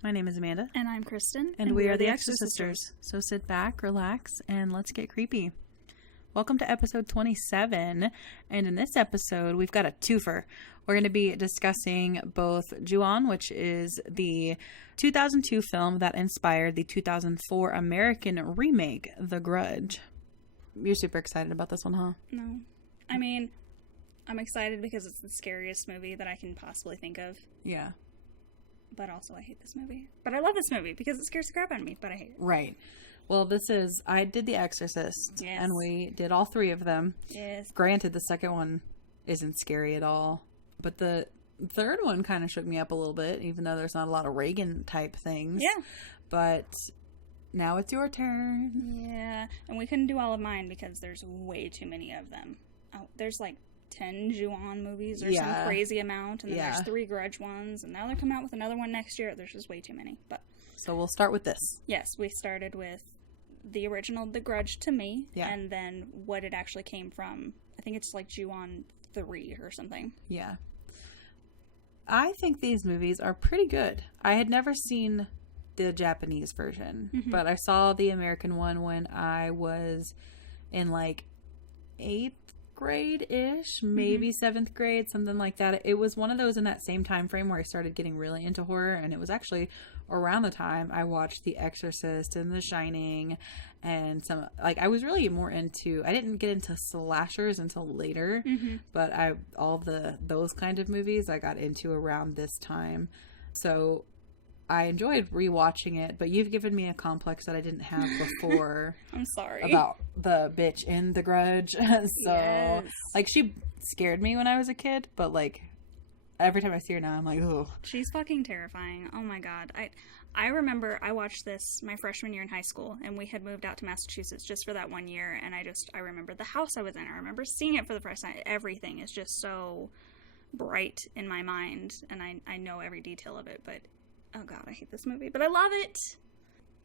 My name is Amanda. And I'm Kristin. And we are the Exorcisters. So sit back, relax, and let's get creepy. Welcome to episode 27. And in this episode, we've got a twofer. We're going to be discussing both Ju-on, which is the 2002 film that inspired the 2004 American remake, The Grudge. You're super excited about this one, huh? No. I mean, I'm excited because it's the scariest movie that I can possibly think of. Yeah. But also I hate this movie. But I love this movie because it scares the crap out of me, but I hate it. Right. Well, I did The Exorcist, yes. And we did all three of them. Yes. Granted, the second one isn't scary at all, but the third one kind of shook me up a little bit, even though there's not a lot of Reagan-type things. Yeah. But now it's your turn. Yeah, and we couldn't do all of mine because there's way too many of them. Oh, there's like 10 Ju-on movies or some crazy amount, and then there's 3 Grudge ones, and now they're coming out with another one next year. There's just way too many. But so we'll start with this. Yes, we started with the original The Grudge to me, yeah. And then what it actually came from. I think it's like Ju-on 3 or something. Yeah. I think these movies are pretty good. I had never seen the Japanese version, but I saw the American one when I was in like 8th grade-ish, maybe 7th grade, something like that. It was one of those in that same time frame where I started getting really into horror, and it was actually around the time I watched The Exorcist and The Shining, and some, like, I was really more into, I didn't get into slashers until later, but those kind of movies I got into around this time. So I enjoyed rewatching it, but you've given me a complex that I didn't have before. I'm sorry. About the bitch in The Grudge. So, yes. Like, she scared me when I was a kid, but, like, every time I see her now, I'm like, oh. She's fucking terrifying. Oh, my God. I remember I watched this my freshman year in high school, and we had moved out to Massachusetts just for that one year, and I remember the house I was in. I remember seeing it for the first time. Everything is just so bright in my mind, and I know every detail of it, but oh God, I hate this movie, but I love it.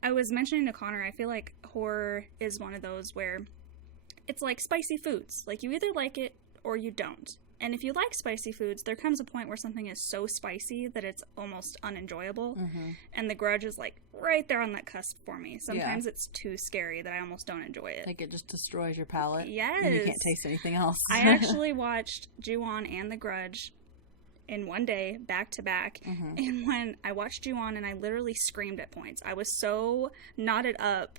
I was mentioning to Connor, I feel like horror is one of those where it's like spicy foods. Like, you either like it or you don't. And if you like spicy foods, there comes a point where something is so spicy that it's almost unenjoyable. And The Grudge is like right there on that cusp for me. Sometimes it's too scary that I almost don't enjoy it. Like, it just destroys your palate. Yes. And you can't taste anything else. I actually watched Ju-on and The Grudge in one day, back to back, and when I watched Ju-on, and I literally screamed at points. I was so knotted up,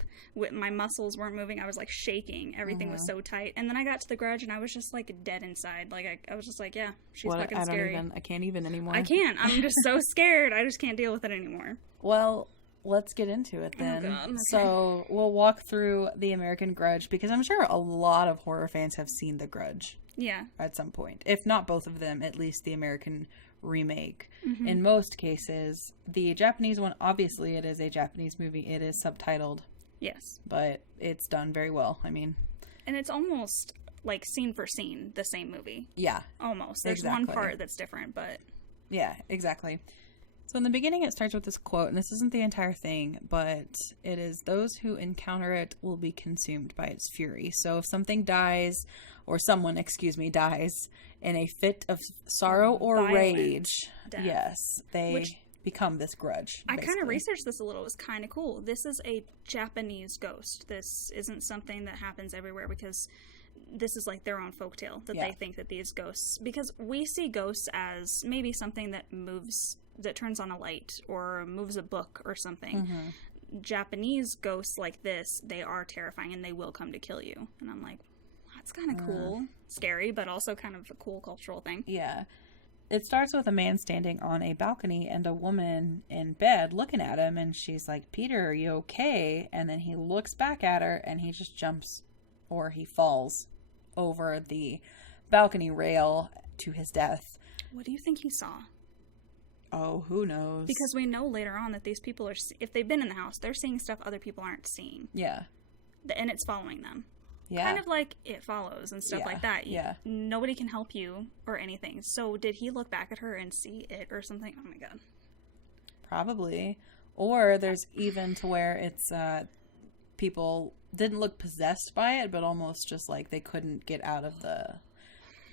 my muscles weren't moving, I was like shaking, everything was so tight, and then I got to The Grudge, and I was just like dead inside, like I was just like, yeah, she's fucking scary. I can't even anymore. I can't, I'm just so scared, I just can't deal with it anymore. Well, let's get into it then. Oh God, okay. So, we'll walk through the American Grudge, because I'm sure a lot of horror fans have seen The Grudge. Yeah. At some point. If not both of them, at least the American remake. In most cases. The Japanese one, obviously it is a Japanese movie. It is subtitled. Yes. But it's done very well. I mean. And it's almost like scene for scene the same movie. Yeah. Almost. There's one part that's different, but. Yeah, exactly. So in the beginning it starts with this quote, and this isn't the entire thing, but it is, those who encounter it will be consumed by its fury. So if something dies, or someone, dies in a fit of sorrow or rage, death. Yes, they become this grudge. I kind of researched this a little. It was kind of cool. This is a Japanese ghost. This isn't something that happens everywhere, because this is like their own folktale that they think that these ghosts, because we see ghosts as maybe something that moves, that turns on a light or moves a book or something. Japanese ghosts like this, they are terrifying and they will come to kill you. And I'm like, that's kind of cool. Scary, but also kind of a cool cultural thing. Yeah. It starts with a man standing on a balcony and a woman in bed looking at him, and she's like, Peter, are you okay? And then he looks back at her and he just jumps, or he falls over the balcony rail to his death. What do you think he saw? Oh, who knows? Because we know later on that these people are, if they've been in the house, they're seeing stuff other people aren't seeing. Yeah. And it's following them. Yeah. Kind of like It Follows and stuff like that. Yeah. Nobody can help you or anything. So did he look back at her and see it or something? Oh my God. Probably. Or there's even to where it's people didn't look possessed by it, but almost just like they couldn't get out of the...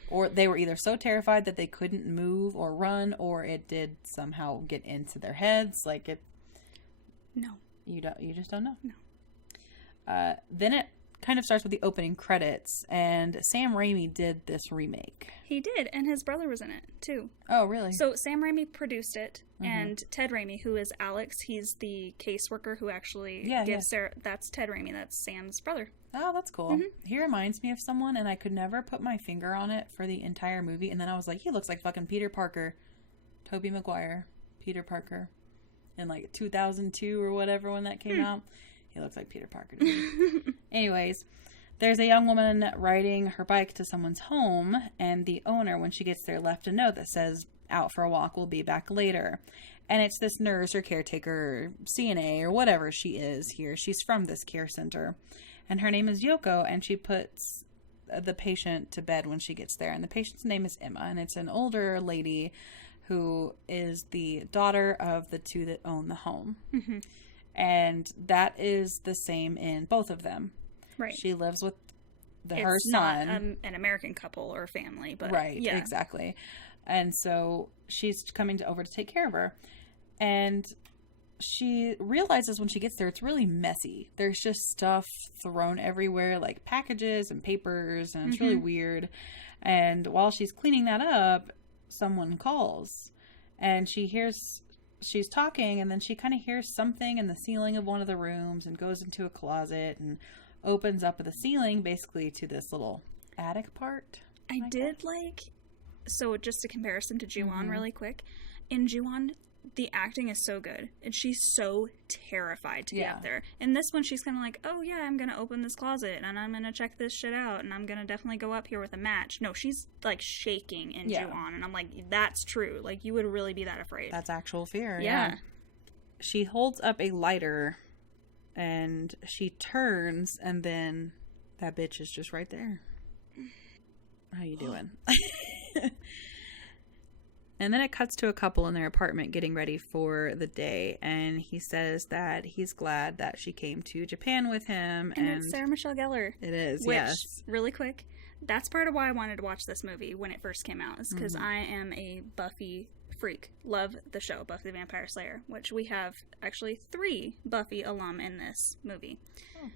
Or they were either so terrified that they couldn't move or run, or it did somehow get into their heads. Like, No. You just don't know? No. Then it kind of starts with the opening credits, and Sam Raimi did this remake. He did, and his brother was in it, too. Oh, really? So Sam Raimi produced it, and Ted Raimi, who is Alex, he's the caseworker who actually gives Sarah... That's Ted Raimi, that's Sam's brother. Oh, that's cool. He reminds me of someone, and I could never put my finger on it for the entire movie, and then I was like, he looks like fucking Peter Parker. Tobey Maguire. Peter Parker. In like 2002 or whatever when that came out. He looks like Peter Parker to me. Anyways, there's a young woman riding her bike to someone's home, and the owner, when she gets there, left a note that says, out for a walk, we'll be back later. And it's this nurse or caretaker, CNA, or whatever she is here. She's from this care center. And her name is Yoko, and she puts the patient to bed when she gets there. And the patient's name is Emma, and it's an older lady who is the daughter of the two that own the home. And that is the same in both of them. Right. She lives with her son. It's not an American couple or family, but right, yeah. Exactly. And so she's coming over to take care of her. And she realizes when she gets there, it's really messy. There's just stuff thrown everywhere, like packages and papers, and it's really weird. And while she's cleaning that up, someone calls. And she's talking, and then she kind of hears something in the ceiling of one of the rooms and goes into a closet and opens up the ceiling basically to this little attic part. I did like, so just a comparison to Ju-on really quick. In Ju-on, the acting is so good, and she's so terrified to be up there. In this one, she's kind of like, oh yeah, I'm gonna open this closet, and I'm gonna check this shit out, and I'm gonna definitely go up here with a match. No, she's like shaking in Ju-on, and I'm like, that's true. Like, you would really be that afraid. That's actual fear. Yeah. She holds up a lighter, and she turns, and then that bitch is just right there. How you doing? And then it cuts to a couple in their apartment getting ready for the day. And he says that he's glad that she came to Japan with him. And it's Sarah Michelle Gellar. It is, which, really quick, that's part of why I wanted to watch this movie when it first came out. Is because I am a Buffy freak. Love the show, Buffy the Vampire Slayer. Which we have actually 3 Buffy alum in this movie. Oh.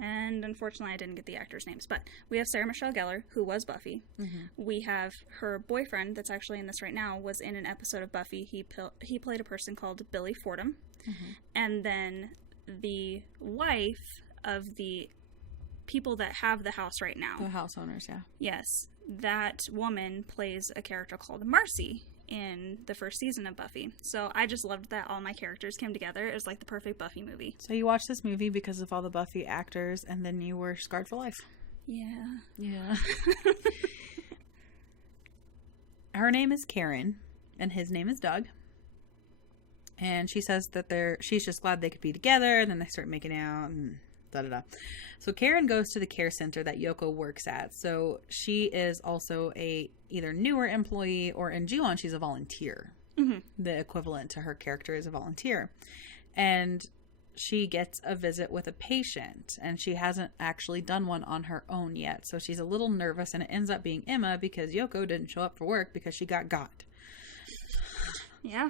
And unfortunately, I didn't get the actors' names. But we have Sarah Michelle Gellar, who was Buffy. We have her boyfriend, that's actually in this right now, was in an episode of Buffy. He played a person called Billy Fordham. And then the wife of the people that have the house right now. The house owners, yeah. Yes. That woman plays a character called Marcy in the first season of Buffy. So I just loved that all my characters came together. It was like the perfect Buffy movie. So you watched this movie because of all the Buffy actors, and then you were scarred for life. Yeah. Yeah. Her name is Karen, and his name is Doug. And she says that she's just glad they could be together, and then they start making out, and da-da-da. So Karen goes to the care center that Yoko works at. So she is also a either newer employee, or in Ju-on, she's a volunteer. The equivalent to her character is a volunteer. And she gets a visit with a patient, and she hasn't actually done one on her own yet. So she's a little nervous, and it ends up being Emma because Yoko didn't show up for work because she got. Yeah,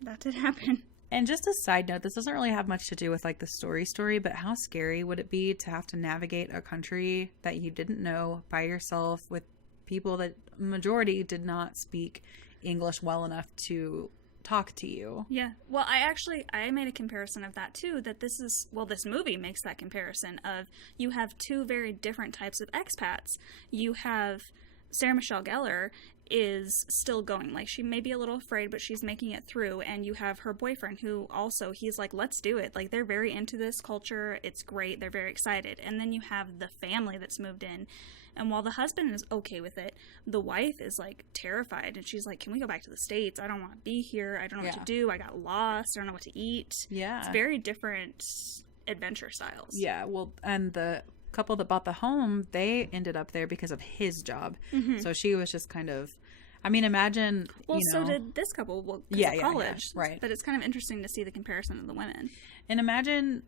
that did happen. And just a side note, this doesn't really have much to do with like the story, but how scary would it be to have to navigate a country that you didn't know by yourself with people that majority did not speak English well enough to talk to you? Yeah. Well, I made a comparison of that too, that this movie makes that comparison of you have 2 very different types of expats. You have Sarah Michelle Gellar is still going. Like, she may be a little afraid, but she's making it through. And you have her boyfriend who also, he's like, let's do it. Like, they're very into this culture. It's great. They're very excited. And then you have the family that's moved in. And while the husband is okay with it, the wife is, like, terrified. And she's like, can we go back to the States? I don't want to be here. I don't know what to do. I got lost. I don't know what to eat. Yeah. It's very different adventure styles. Yeah. Well, and the couple that bought the home, they ended up there because of his job. So she was just kind of, I mean, imagine, well, so did this couple, of college. Yeah, right. But it's kind of interesting to see the comparison of the women. And imagine,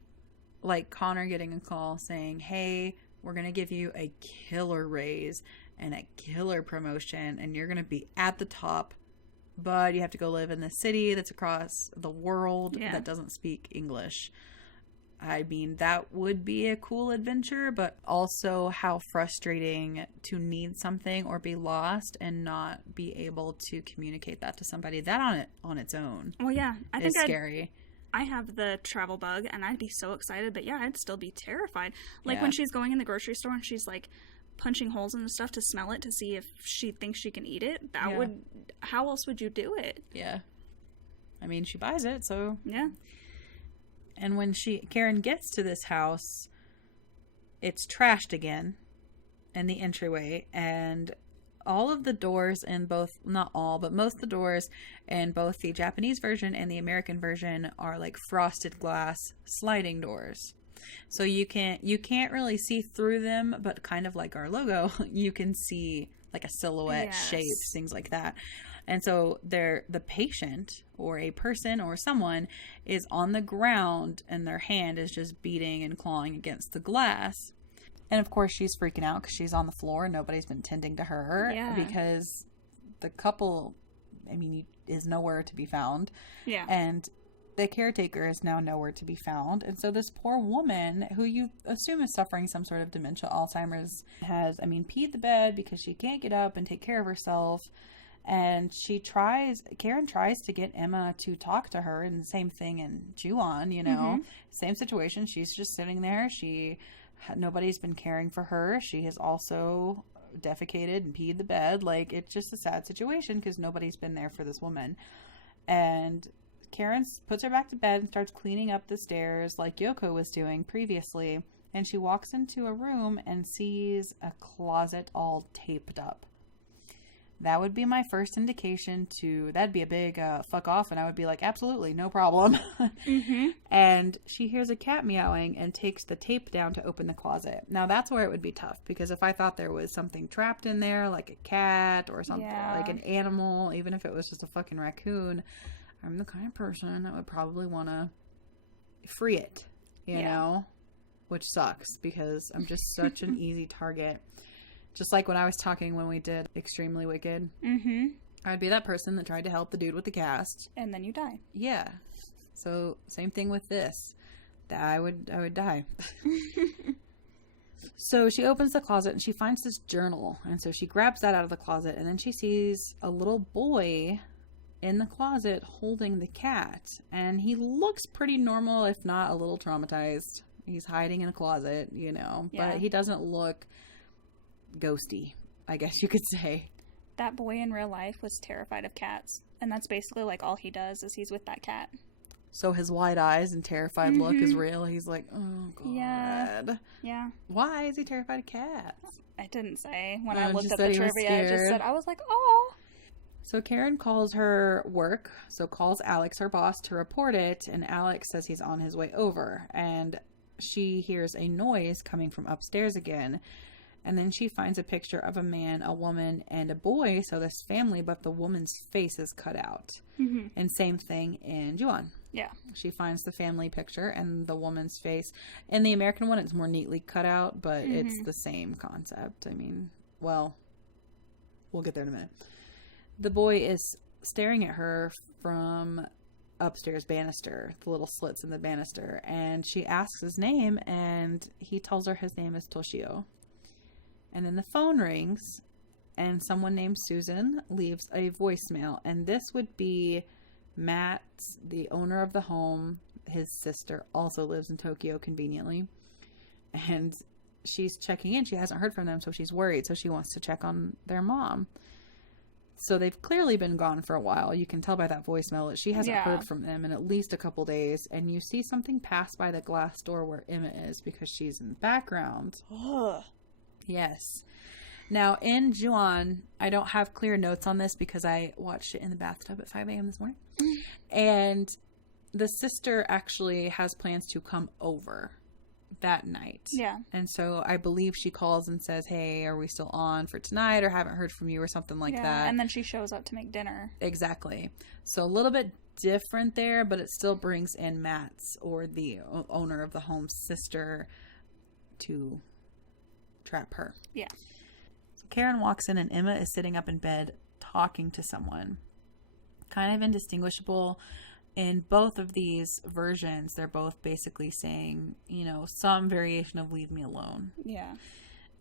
like, Connor getting a call saying, hey, we're going to give you a killer raise and a killer promotion, and you're going to be at the top but you have to go live in this city that's across the world Yeah. that doesn't speak English. I mean, that would be a cool adventure, but also how frustrating to need something or be lost and not be able to communicate that to somebody. That on its own Well, yeah. I think is scary. I have the travel bug, and I'd be so excited, but yeah, I'd still be terrified. Like Yeah. when she's going in the grocery store and she's like punching holes in the stuff to smell it to see if she thinks she can eat it. That Yeah. would. How else would you do it? Yeah. I mean, she buys it, so. Yeah. And when Karen gets to this house, it's trashed again in the entryway, and all of the doors in both, not all, but most of the doors in both the Japanese version and the American version are like frosted glass sliding doors. So you can't really see through them, but kind of like our logo, you can see like a silhouette, Yes. shapes, things like that. And so the patient or a person or someone is on the ground and their hand is just beating and clawing against the glass. And of course she's freaking out because she's on the floor and nobody's been tending to her. Yeah. Because the couple, I mean, is nowhere to be found. Yeah. And the caretaker is now nowhere to be found. And so this poor woman, who you assume is suffering some sort of dementia, Alzheimer's, has, peed the bed because she can't get up and take care of herself. And Karen tries to get Emma to talk to her, and the same thing in Ju-on, same situation. She's just sitting there. Nobody's been caring for her. She has also defecated and peed the bed. Like, it's just a sad situation because nobody's been there for this woman. And Karen puts her back to bed and starts cleaning up the stairs like Yoko was doing previously. And she walks into a room and sees a closet all taped up. That would be my first indication that'd be a big fuck off, and I would be like, absolutely, no problem. Mm-hmm. And she hears a cat meowing and takes the tape down to open the closet. Now, that's where it would be tough, because if I thought there was something trapped in there, like a cat or something, like an animal, even if it was just a fucking raccoon, I'm the kind of person that would probably want to free it, you know? Which sucks, because I'm just such an easy target. Just like when I was talking when we did Extremely Wicked. Mm-hmm. I'd be that person that tried to help the dude with the cast. And then you die. Yeah. So, same thing with this. That I would die. So, she opens the closet and she finds this journal. And so, she grabs that out of the closet. And then she sees a little boy in the closet holding the cat. And he looks pretty normal, if not a little traumatized. He's hiding in a closet, Yeah. But he doesn't look ghosty, I guess you could say. That boy in real life was terrified of cats. And that's basically like all he does is he's with that cat. So his wide eyes and terrified look is real. He's like, oh, God. Yeah. Why is he terrified of cats? I didn't say. When I looked just up said the he was trivia, I just scared. said, I was like, oh. So Karen calls her work, calls Alex, her boss, to report it. And Alex says he's on his way over. And she hears a noise coming from upstairs again. And then she finds a picture of a man, a woman, and a boy. So this family, but the woman's face is cut out. Mm-hmm. And same thing in Ju-on. Yeah. She finds the family picture and the woman's face. In the American one, it's more neatly cut out, but it's the same concept. We'll get there in a minute. The boy is staring at her from upstairs banister, the little slits in the banister. And she asks his name, and he tells her his name is Toshio. And then the phone rings, and someone named Susan leaves a voicemail. And this would be Matt, the owner of the home. His sister also lives in Tokyo, conveniently. And she's checking in. She hasn't heard from them, so she's worried. So she wants to check on their mom. So they've clearly been gone for a while. You can tell by that voicemail that she hasn't heard from them in at least a couple days. And you see something pass by the glass door where Emma is, because she's in the background. Ugh. Yes. Now, in Ju-on, I don't have clear notes on this because I watched it in the bathtub at 5 a.m. this morning. And the sister actually has plans to come over that night. Yeah. And so I believe she calls and says, hey, are we still on for tonight, or haven't heard from you, or something like that. And then she shows up to make dinner. Exactly. So a little bit different there, but it still brings in Matt's, or the owner of the home's sister, to trap her. Yeah. So Karen walks in and Emma is sitting up in bed talking to someone. kind of indistinguishable. In both of these versions, they're both basically saying, some variation of leave me alone. Yeah.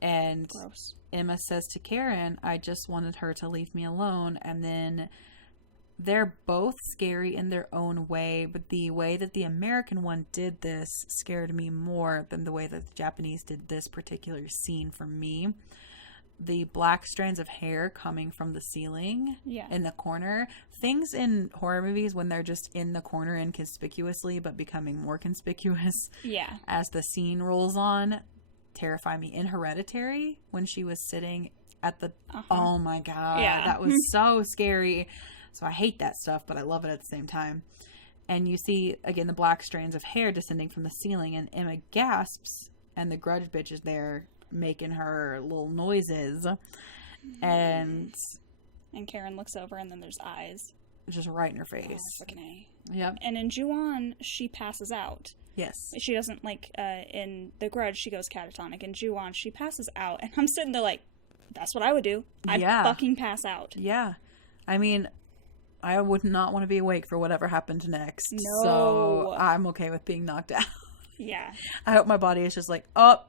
And gross. Emma says to Karen, I just wanted her to leave me alone. And then they're both scary in their own way, but the way that the American one did this scared me more than the way that the Japanese did this particular scene for me. The black strands of hair coming from the ceiling in the corner. Things in horror movies when they're just in the corner inconspicuously but becoming more conspicuous as the scene rolls on terrify me. In Hereditary, when she was sitting at the... Oh my God. That was so scary. So I hate that stuff, but I love it at the same time. And you see, again, the black strands of hair descending from the ceiling, and Emma gasps, and the Grudge bitch is there making her little noises. And Karen looks over, and then there's eyes. Just right in her face. Oh, freaking A. Yep. And in Ju-on, she passes out. Yes. She doesn't, in The Grudge, she goes catatonic. In Ju-on, she passes out. And I'm sitting there like, that's what I would do. I'd fucking pass out. Yeah. I mean, I would not want to be awake for whatever happened next. No. So I'm okay with being knocked out. Yeah. I hope my body is just like, oh,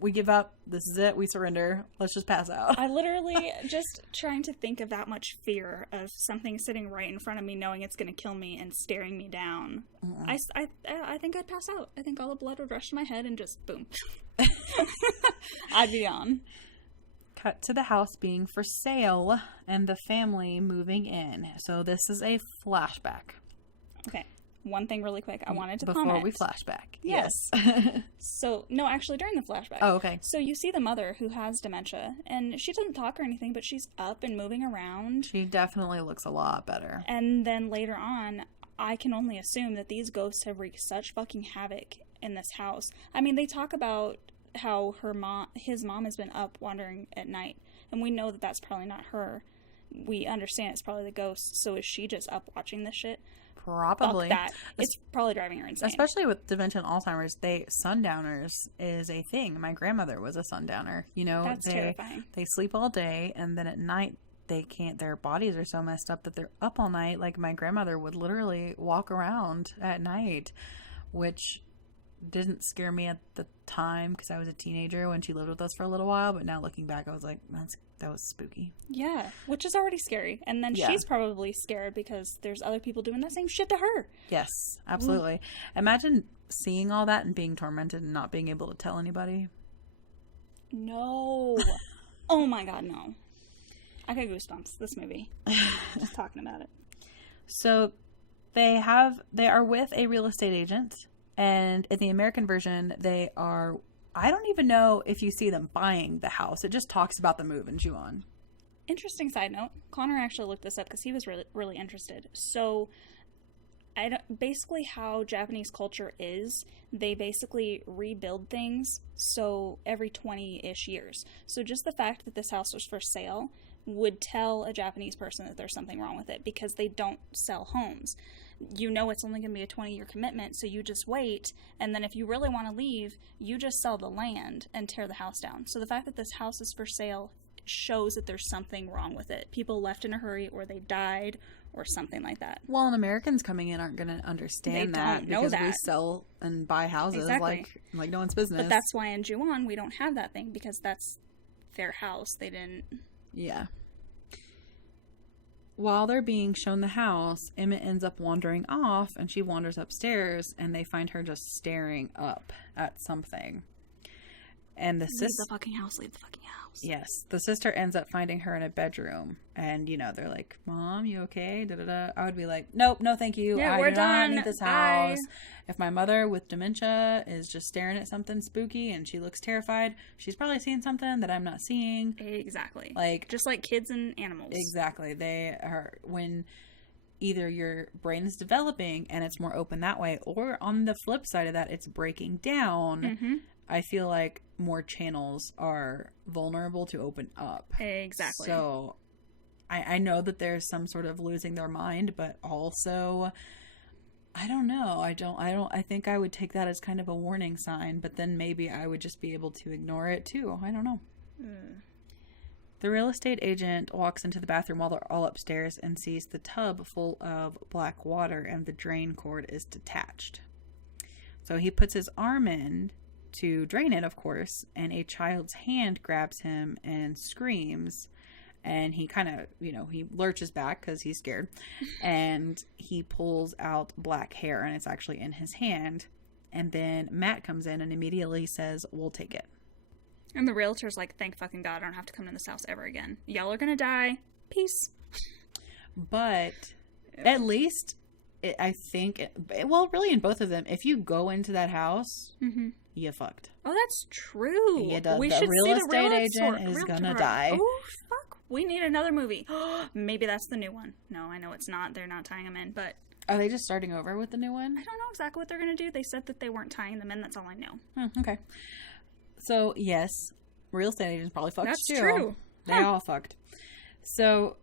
we give up. This is it. We surrender. Let's just pass out. I literally just trying to think of that much fear of something sitting right in front of me, knowing it's going to kill me and staring me down. I think I'd pass out. I think all the blood would rush to my head and just boom. I'd be on. Cut to the house being for sale and the family moving in. So this is a flashback. Okay. One thing really quick. I wanted to Before comment. we flashback. Yes. So, no, actually during the flashback. Oh, okay. So you see the mother who has dementia, and she doesn't talk or anything, but she's up and moving around. She definitely looks a lot better. And then later on, I can only assume that these ghosts have wreaked such fucking havoc in this house. I mean, they talk about how his mom has been up wandering at night, and we know that that's probably not her. We understand it's probably the ghost. So is she just up watching this shit? Probably. Fuck that. It's probably driving her insane. Especially with dementia and Alzheimer's, sundowners is a thing. My grandmother was a sundowner. That's terrifying. They sleep all day, and then at night they can't. Their bodies are so messed up that they're up all night. Like my grandmother would literally walk around at night, which didn't scare me at the time because I was a teenager when she lived with us for a little while. But now looking back, I was like, that was spooky. Yeah, which is already scary. And then she's probably scared because there's other people doing that same shit to her. Yes, absolutely. Imagine seeing all that and being tormented and not being able to tell anybody. No. Oh my God, no. I got goosebumps, this movie. Just talking about it. So they are with a real estate agent. And in the American version, they are, I don't even know if you see them buying the house. It just talks about the move in Ju-on. Interesting side note. Connor actually looked this up because he was really, really interested. So, basically how Japanese culture is, they basically rebuild things so every 20-ish years. So just the fact that this house was for sale would tell a Japanese person that there's something wrong with it because they don't sell homes. It's only going to be a 20-year commitment, so you just wait, and then if you really want to leave, you just sell the land and tear the house down. So the fact that this house is for sale shows that there's something wrong with it. People left in a hurry, or they died, or something like that. Well, and Americans coming in aren't going to understand that because we sell and buy houses like no one's business. But that's why in Ju-on we don't have that thing because that's their house. They didn't... Yeah. While they're being shown the house, Emma ends up wandering off, and she wanders upstairs, and they find her just staring up at something. And Leave the fucking house. Yes. The sister ends up finding her in a bedroom, and, they're like, Mom, you okay? Da-da-da. I would be like, nope, no thank you. Yeah, I we're do done. not need this Bye. house. If my mother with dementia is just staring at something spooky and she looks terrified, she's probably seeing something that I'm not seeing. Exactly. Just like kids and animals. Exactly. They are, when either your brain is developing and it's more open that way, or on the flip side of that, it's breaking down. Mm-hmm. I feel like more channels are vulnerable to open up. Exactly. So I know that there's some sort of losing their mind, but also I don't know. I think I would take that as kind of a warning sign, but then maybe I would just be able to ignore it too. I don't know. The real estate agent walks into the bathroom while they're all upstairs and sees the tub full of black water and the drain cord is detached. So he puts his arm in to drain it, of course, and a child's hand grabs him and screams. And he kind of, he lurches back because he's scared. And he pulls out black hair, and it's actually in his hand. And then Matt comes in and immediately says, "We'll take it." And the realtor's like, "Thank fucking God I don't have to come to this house ever again. Y'all are gonna die. Peace." But at least, I think, well, really in both of them, if you go into that house, you fucked. Oh, that's true. We should real estate agent is gonna die. Oh, fuck. We need another movie. Maybe that's the new one. No, I know it's not. They're not tying them in, but... Are they just starting over with the new one? I don't know exactly what they're going to do. They said that they weren't tying them in. That's all I know. Okay. So, yes, real estate agents probably fucked too. That's true. They all fucked. So,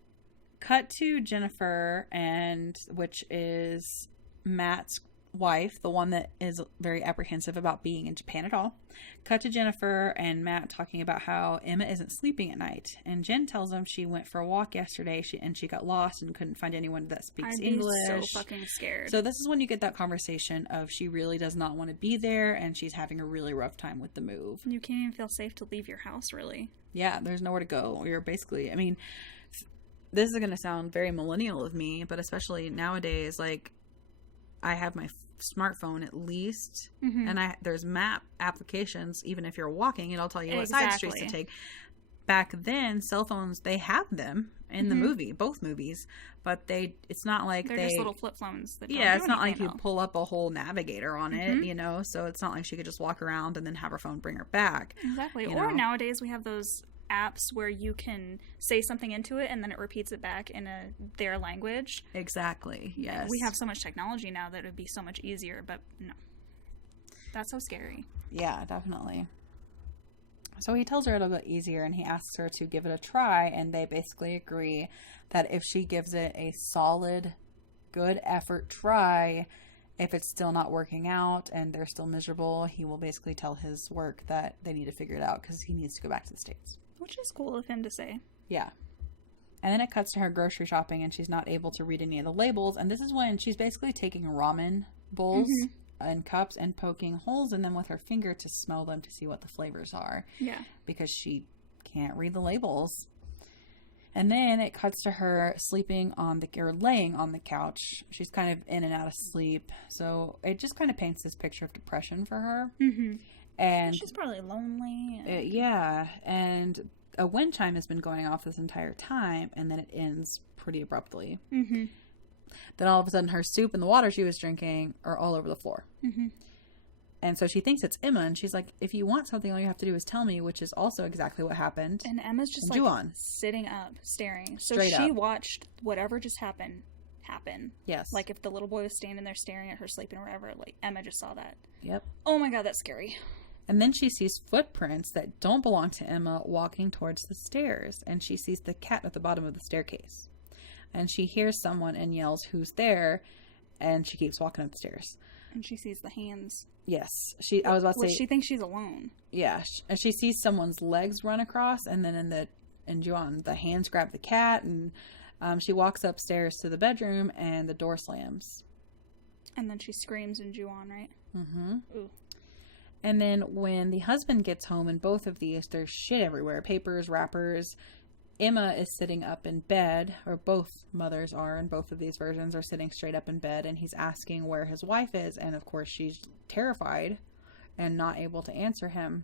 cut to Jennifer, which is Matt's wife, the one that is very apprehensive about being in Japan at all. Cut to Jennifer and Matt talking about how Emma isn't sleeping at night, and Jen tells him she went for a walk yesterday and she got lost and couldn't find anyone that speaks English. I'd be so fucking scared. So this is when you get that conversation of she really does not want to be there and she's having a really rough time with the move. You can't even feel safe to leave your house, really. Yeah, there's nowhere to go. You're basically, this is going to sound very millennial of me, but especially nowadays, like, I have my smartphone at least, and there's map applications. Even if you're walking, it'll tell you what side streets to take. Back then, cell phones, they have them in the movie, both movies, but it's not like they're just little flip phones. It's not like you pull up a whole navigator on it, so it's not like she could just walk around and then have her phone bring her back. Exactly. Or nowadays we have those apps where you can say something into it and then it repeats it back in their language. Exactly. Yes. We have so much technology now that it would be so much easier, but no. That's so scary. Yeah, definitely. So he tells her it'll get easier and he asks her to give it a try, and they basically agree that if she gives it a solid, good effort try, if it's still not working out and they're still miserable, he will basically tell his work that they need to figure it out because he needs to go back to the States. Which is cool of him to say. Yeah. And then it cuts to her grocery shopping and she's not able to read any of the labels. And this is when she's basically taking ramen bowls and cups and poking holes in them with her finger to smell them to see what the flavors are. Yeah. Because she can't read the labels. And then it cuts to her laying on the couch. She's kind of in and out of sleep. So it just kind of paints this picture of depression for her. And she's probably lonely. And a wind chime has been going off this entire time, and then it ends pretty abruptly. Then all of a sudden, her soup and the water she was drinking are all over the floor. And so she thinks it's Emma, and she's like, "If you want something, all you have to do is tell me," which is also exactly what happened. And Emma's just sitting up, staring. So she watched whatever just happen. Yes. Like if the little boy was standing there staring at her sleeping or whatever, like Emma just saw that. Yep. Oh my God, that's scary. And then she sees footprints that don't belong to Emma walking towards the stairs. And she sees the cat at the bottom of the staircase. And she hears someone and yells, "Who's there?" And she keeps walking up the stairs. And she sees the hands. Yes. I was about to say... she thinks she's alone. Yeah. And she sees someone's legs run across. And then in Juan, the hands grab the cat. And she walks upstairs to the bedroom and the door slams. And then she screams in Juan, right? Ooh. And then when the husband gets home in both of these, there's shit everywhere. Papers, wrappers. Emma is sitting up in bed, or both mothers are in both of these versions, are sitting straight up in bed, and he's asking where his wife is, and of course she's terrified and not able to answer him.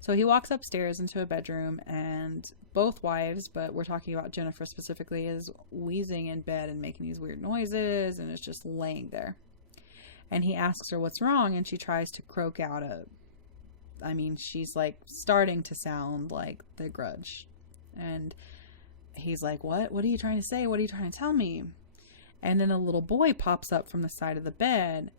So he walks upstairs into a bedroom, and both wives, but we're talking about Jennifer specifically, is wheezing in bed and making these weird noises, and is just laying there. And he asks her what's wrong, and she tries to croak out she's like starting to sound like the Grudge. And he's like, what are you trying to say? What are you trying to tell me? And then a little boy pops up from the side of the bed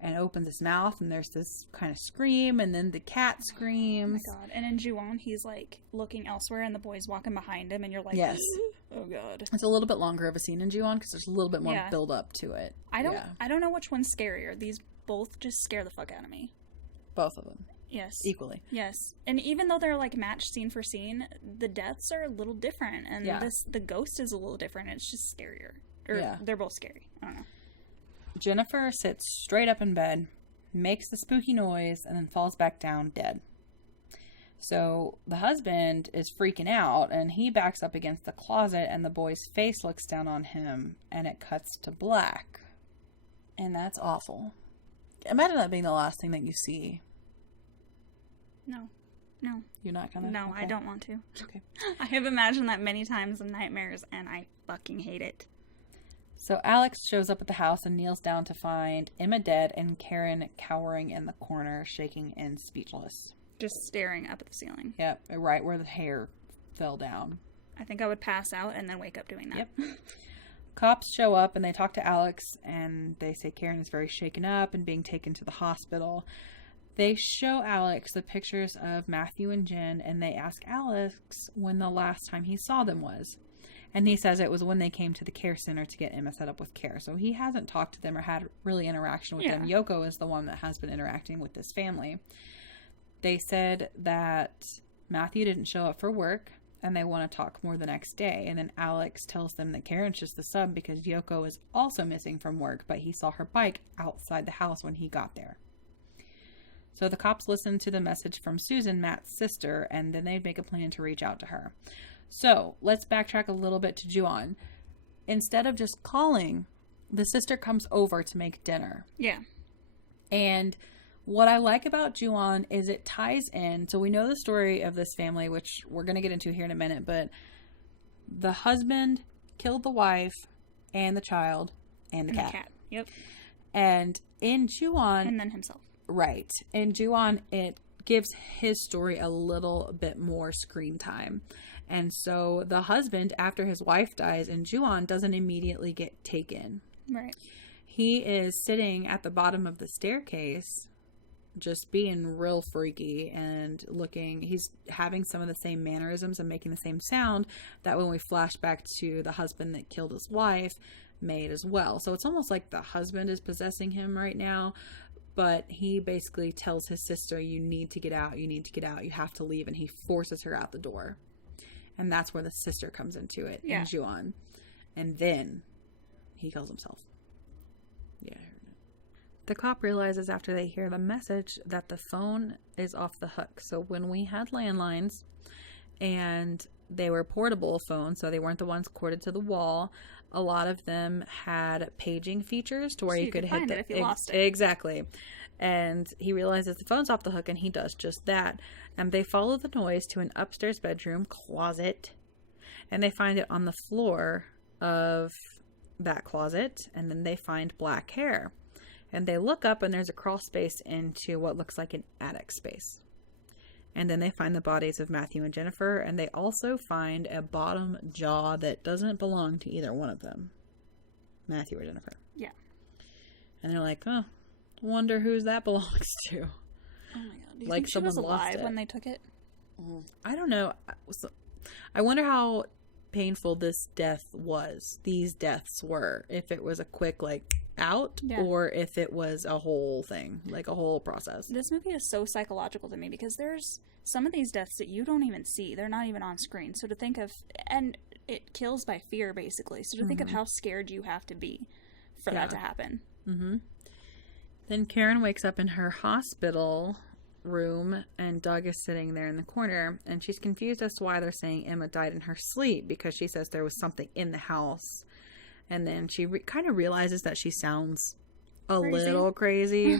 and opens his mouth, and there's this kind of scream, and then the cat screams. Oh my God. And in Juon, he's like looking elsewhere, and the boy's walking behind him, and you're like, yes. Oh God. It's a little bit longer of a scene in Juon because there's a little bit more build up to it. I don't know which one's scarier. These both just scare the fuck out of me. Both of them. Yes. Equally. Yes. And even though they're like matched scene for scene, the deaths are a little different. And the ghost is a little different. It's just scarier. Or they're both scary. I don't know. Jennifer sits straight up in bed, makes the spooky noise, and then falls back down dead. So the husband is freaking out, and he backs up against the closet, and the boy's face looks down on him, and it cuts to black. And that's awful. Imagine that being the last thing that you see. No. You're not gonna? No, okay. I don't want to. Okay. I have imagined that many times in nightmares, and I fucking hate it. So Alex shows up at the house and kneels down to find Emma dead and Karen cowering in the corner, shaking and speechless. Just staring up at the ceiling. Yep, right where the hair fell down. I think I would pass out and then wake up doing that. Yep. Cops show up and they talk to Alex, and they say Karen is very shaken up and being taken to the hospital. They show Alex the pictures of Matthew and Jen, and they ask Alex when the last time he saw them was. And he says it was when they came to the care center to get Emma set up with care. So he hasn't talked to them or had really interaction with them. Yoko is the one that has been interacting with this family. They said that Matthew didn't show up for work, and they want to talk more the next day. And then Alex tells them that Karen's just the sub because Yoko is also missing from work, but he saw her bike outside the house when he got there. So the cops listen to the message from Susan, Matt's sister, and then they make a plan to reach out to her. So let's backtrack a little bit to Ju-on. Instead of just calling, the sister comes over to make dinner. Yeah. And what I like about Ju-on is it ties in. So we know the story of this family, which we're going to get into here in a minute, but the husband killed the wife and the child and the cat. Yep. And in Ju-on... And then himself. Right. In Ju-on, it gives his story a little bit more screen time. And so the husband, after his wife dies in Ju-on, doesn't immediately get taken. Right. He is sitting at the bottom of the staircase, just being real freaky and looking. He's having some of the same mannerisms and making the same sound that when we flash back to the husband that killed his wife made as well. So it's almost like the husband is possessing him right now. But he basically tells his sister, you need to get out, you need to get out, you have to leave. And he forces her out the door. And that's where the sister comes into it in Ju-on. And then he kills himself. Yeah, I heard it. The cop realizes after they hear the message that the phone is off the hook. So when we had landlines and they were portable phones, so they weren't the ones corded to the wall, a lot of them had paging features to where so you could hit find it if you lost it. Exactly. And he realizes the phone's off the hook, and he does just that. And they follow the noise to an upstairs bedroom closet, and they find it on the floor of that closet, and then they find black hair. And they look up, and there's a crawl space into what looks like an attic space. And then they find the bodies of Matthew and Jennifer, and they also find a bottom jaw that doesn't belong to either one of them, Matthew or Jennifer. Yeah. And they're like, oh, wonder whose that belongs to. Oh my god. Do you Like think she was someone lost alive it. when they took it? I don't know. I wonder how painful this death was. These deaths were. If it was a quick, like, out, or if it was a whole thing, like a whole process. This movie is so psychological to me because there's some of these deaths that you don't even see. They're not even on screen. So to think of, and it kills by fear, basically. So to think of how scared you have to be for that to happen. Mm-hmm. Then Karen wakes up in her hospital room, and Doug is sitting there in the corner, and she's confused as to why they're saying Emma died in her sleep, because she says there was something in the house. And then she kind of realizes that she sounds a little crazy,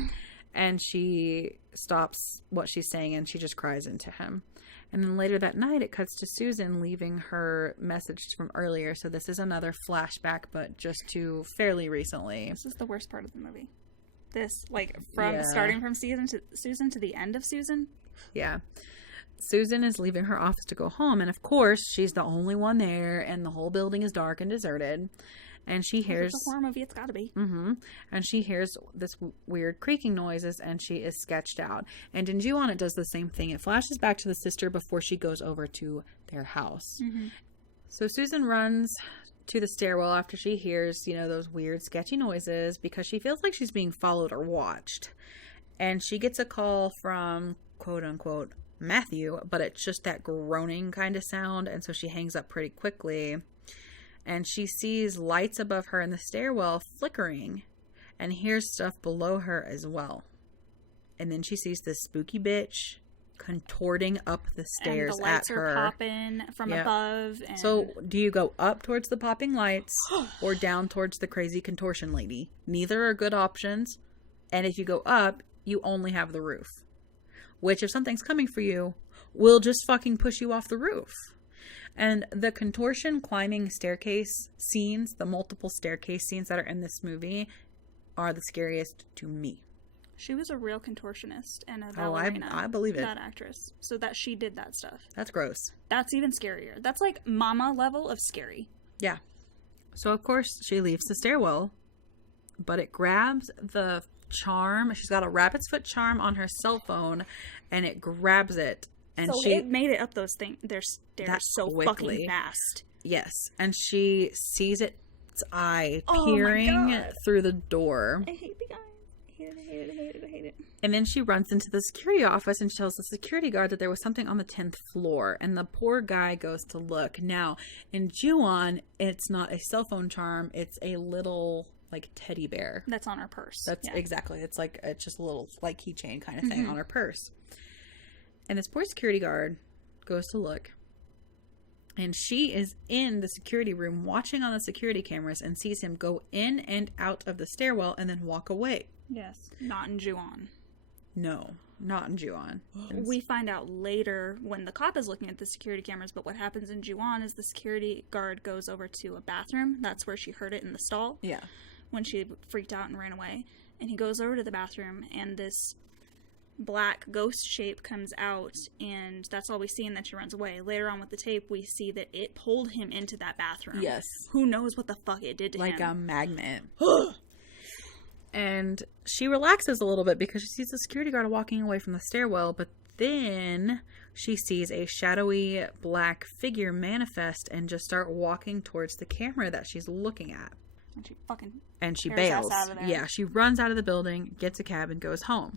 and she stops what she's saying, and she just cries into him. And then later that night, it cuts to Susan leaving her message from earlier. So this is another flashback, but just to fairly recently. This is the worst part of the movie. This, like, from starting from Susan to the end of Susan. Yeah. Susan is leaving her office to go home, and of course, she's the only one there, and the whole building is dark and deserted. And she hears... It's a horror movie, it's gotta be. Mm-hmm. And she hears this weird creaking noises, and she is sketched out. And in Ju-on, it does the same thing. It flashes back to the sister before she goes over to their house. Mm-hmm. So Susan runs to the stairwell after she hears, those weird, sketchy noises, because she feels like she's being followed or watched. And she gets a call from quote unquote Matthew, but it's just that groaning kind of sound. And so she hangs up pretty quickly, and she sees lights above her in the stairwell flickering and hears stuff below her as well. And then she sees this spooky bitch contorting up the stairs and the lights at her. Are popping from above. And... So do you go up towards the popping lights or down towards the crazy contortion lady? Neither are good options. And if you go up, you only have the roof, which if something's coming for you, will just fucking push you off the roof. And the contortion climbing staircase scenes, the multiple staircase scenes that are in this movie, are the scariest to me. She was a real contortionist and a ballerina. I believe it. That actress. So that she did that stuff. That's gross. That's even scarier. That's like mama level of scary. Yeah. So of course she leaves the stairwell, but it grabs the charm. She's got a rabbit's foot charm on her cell phone, and it grabs it. And so it made it up those things. Their stairs so quickly. Fucking fast. Yes. And she sees its eye peering through the door. I hate the guy. I hate it. And then she runs into the security office and she tells the security guard that there was something on the 10th floor. And the poor guy goes to look. Now, in Ju-on, it's not a cell phone charm. It's a little, like, teddy bear. That's on her purse. That's exactly. It's just a little, like, keychain kind of thing on her purse. And this poor security guard goes to look. And she is in the security room watching on the security cameras and sees him go in and out of the stairwell and then walk away. Yes. Not in Ju-on. No, not in Ju-on. We find out later when the cop is looking at the security cameras, but what happens in Ju-on is the security guard goes over to a bathroom. That's where she heard it in the stall. Yeah. When she freaked out and ran away. And he goes over to the bathroom, and this black ghost shape comes out, and that's all we see, and then she runs away. Later on with the tape, we see that it pulled him into that bathroom. Yes. Who knows what the fuck it did to him. Like a magnet. And she relaxes a little bit because she sees the security guard walking away from the stairwell, but then she sees a shadowy black figure manifest and just start walking towards the camera that she's looking at. And she bails. Yeah, she runs out of the building, gets a cab, and goes home.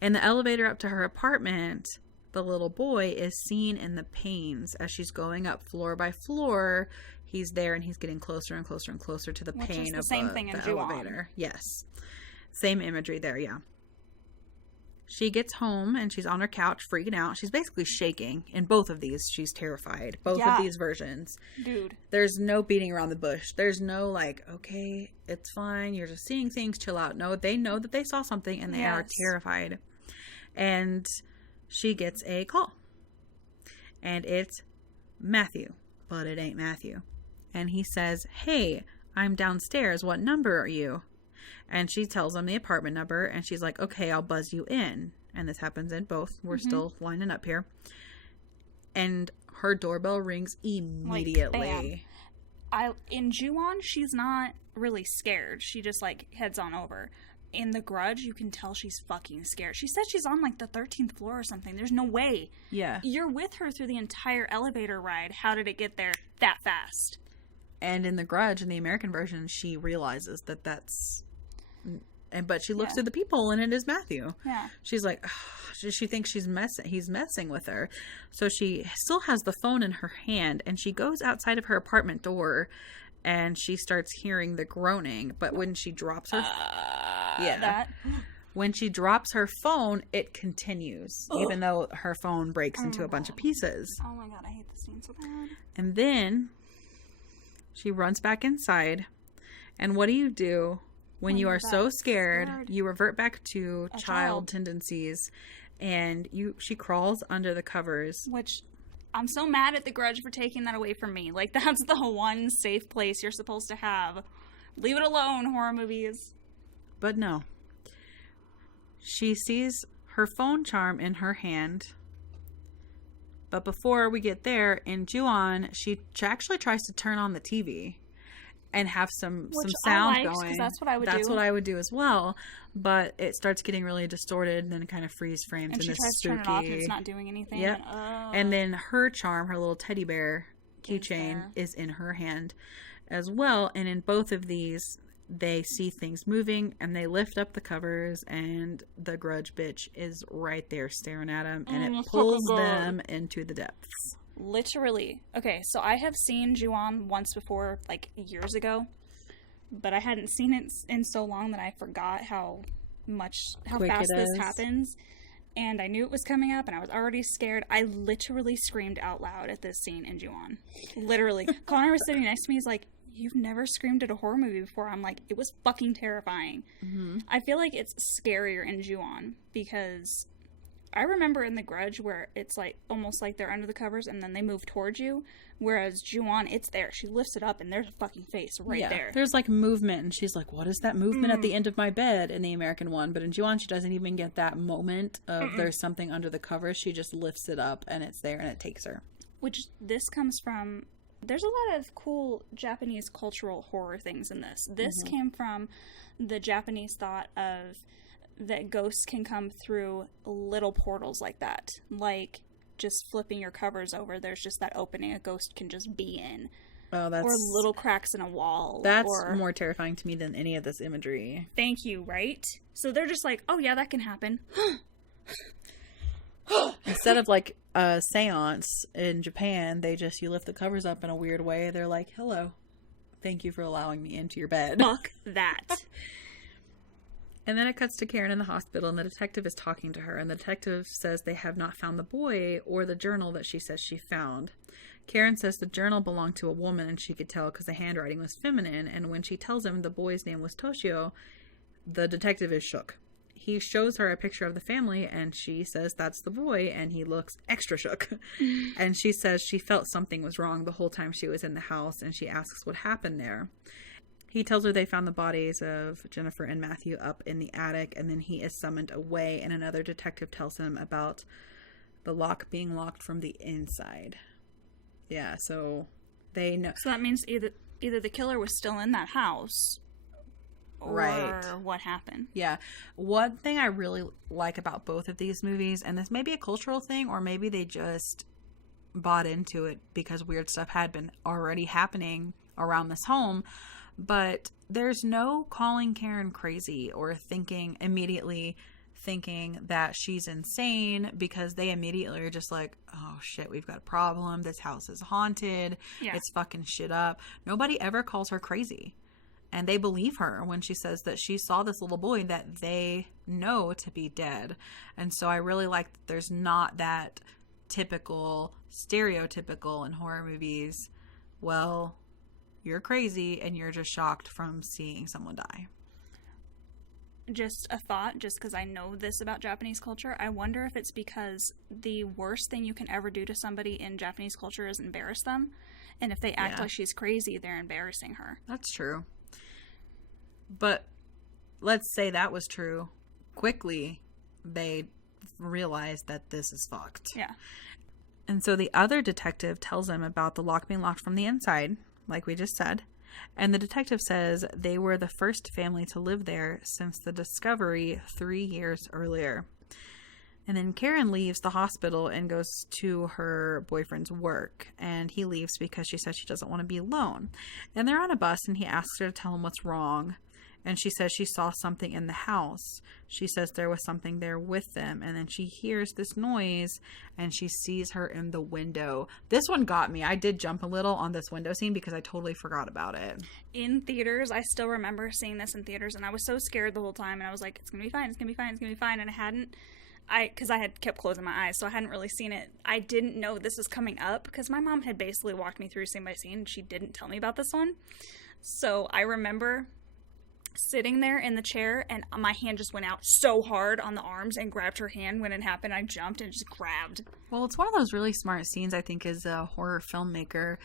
In the elevator up to her apartment, the little boy is seen in the panes as she's going up floor by floor. He's there and he's getting closer and closer and closer to the pane of the elevator. Yes. Same imagery there, yeah. She gets home and she's on her couch freaking out. She's basically shaking. In both of these, she's terrified. Both of these versions. Dude. There's no beating around the bush. There's no like, okay, it's fine. You're just seeing things. Chill out. No, they know that they saw something and they are terrified. And she gets a call. And it's Matthew. But it ain't Matthew. And he says, "Hey, I'm downstairs. What number are you?" And she tells him the apartment number. And she's like, "Okay, I'll buzz you in." And this happens in both. We're still lining up here. And her doorbell rings immediately. Like, in Ju-on, she's not really scared. She just, like, heads on over. In The Grudge, you can tell she's fucking scared. She said she's on, like, the 13th floor or something. There's no way. Yeah. You're with her through the entire elevator ride. How did it get there that fast? And in The Grudge, in the American version, she realizes that that's... But she looks through the peephole and it is Matthew. Yeah. She's like, she thinks he's messing with her. So she still has the phone in her hand and she goes outside of her apartment door and she starts hearing the groaning. But when she drops her... When she drops her phone, it continues. Even though her phone breaks into a bunch of pieces. Oh my god, I hate this scene so bad. And then she runs back inside. And what do you do when you are so scared? You revert back to child tendencies. And she crawls under the covers. Which, I'm so mad at The Grudge for taking that away from me. Like, that's the one safe place you're supposed to have. Leave it alone, horror movies. But no. She sees her phone charm in her hand. But before we get there, in Ju-on, she actually tries to turn on the TV and have some sound going. 'Cause that's what I would do. That's what I would do as well. But it starts getting really distorted and then it kind of freeze frames. And she tries to turn it off and it's not doing anything. Yep. And then her charm, her little teddy bear keychain, is in her hand as well. And in both of these, they see things moving and they lift up the covers and the Grudge bitch is right there staring at them, and it pulls them into the depths. Literally. Okay, so I have seen Ju-on once before, like years ago, but I hadn't seen it in so long that I forgot how fast this happens. And I knew it was coming up, and I was already scared. I literally screamed out loud at this scene in Ju-on. Literally. Connor was sitting next to me. He's like, "You've never screamed at a horror movie before." I'm like, it was fucking terrifying. Mm-hmm. I feel like it's scarier in Ju-on because I remember in The Grudge where it's like almost like they're under the covers and then they move towards you. Whereas Ju-on, it's there. She lifts it up and there's a fucking face right there. There's like movement and she's like, "What is that movement at the end of my bed?" in the American one. But in Ju-on, she doesn't even get that moment of there's something under the covers. She just lifts it up and it's there and it takes her. Which this comes from... There's a lot of cool Japanese cultural horror things in this. This came from the Japanese thought of that ghosts can come through little portals like that. Like just flipping your covers over, there's just that opening a ghost can just be in. Oh, that's... Or little cracks in a wall. That's more terrifying to me than any of this imagery. Thank you, right? So they're just like, oh yeah, that can happen. Instead of like a seance in Japan, you lift the covers up in a weird way. They're like, "Hello, thank you for allowing me into your bed." Fuck that. And then it cuts to Karen in the hospital, and the detective is talking to her, and the detective says they have not found the boy or the journal that she says she found. Karen says the journal belonged to a woman, and she could tell because the handwriting was feminine, and when she tells him the boy's name was Toshio, the detective is shook. He shows her a picture of the family, and she says that's the boy, and he looks extra shook. And she says she felt something was wrong the whole time she was in the house, and she asks what happened there. He tells her they found the bodies of Jennifer and Matthew up in the attic, and then he is summoned away, and another detective tells him about the lock being locked from the inside. Yeah, so they know. So that means either the killer was still in that house, or what happened. Yeah. One thing I really like about both of these movies, and this may be a cultural thing, or maybe they just bought into it because weird stuff had been already happening around this home, but there's no calling Karen crazy or immediately thinking that she's insane, because they immediately are just like, "Oh shit, we've got a problem. This house is haunted. Yeah. It's fucking shit up." Nobody ever calls her crazy. And they believe her when she says that she saw this little boy that they know to be dead. And so I really like that there's not that stereotypical in horror movies, well, you're crazy and you're just shocked from seeing someone die. Just a thought, just because I know this about Japanese culture, I wonder if it's because the worst thing you can ever do to somebody in Japanese culture is embarrass them. And if they act like she's crazy, they're embarrassing her. That's true. But let's say that was true. Quickly, they realized that this is fucked. Yeah. And so the other detective tells him about the lock being locked from the inside, like we just said. And the detective says they were the first family to live there since the discovery 3 years earlier. And then Karen leaves the hospital and goes to her boyfriend's work. And he leaves because she says she doesn't want to be alone. And they're on a bus and he asks her to tell him what's wrong. And she says she saw something in the house. She says there was something there with them. And then she hears this noise and she sees her in the window. This one got me. I did jump a little on this window scene because I totally forgot about it. In theaters, I still remember seeing this in theaters and I was so scared the whole time. And I was like, it's going to be fine, it's going to be fine, it's going to be fine. And I hadn't, because I had kept closing my eyes, so I hadn't really seen it. I didn't know this was coming up because my mom had basically walked me through scene by scene and she didn't tell me about this one. So I remember sitting there in the chair and my hand just went out so hard on the arms and grabbed her hand when it happened. I jumped and just grabbed. Well, it's one of those really smart scenes, I think, as a horror filmmaker.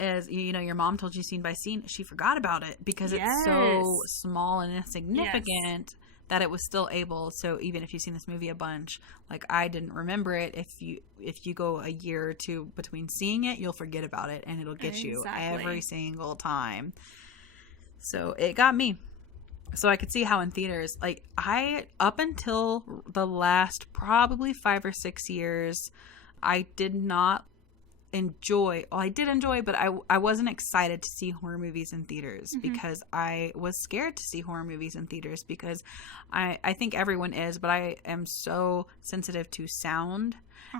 As you know, your mom told you scene by scene, she forgot about it because it's so small and insignificant that it was still able. So even if you've seen this movie a bunch, like I didn't remember it, if you go a year or two between seeing it, you'll forget about it and it'll get you every single time. So it got me. So I could see how in theaters, like up until the last probably 5 or 6 years, I did not enjoy. Well, I did enjoy, but I wasn't excited to see horror movies in theaters because I was scared to see horror movies in theaters because I think everyone is, but I am so sensitive to sound.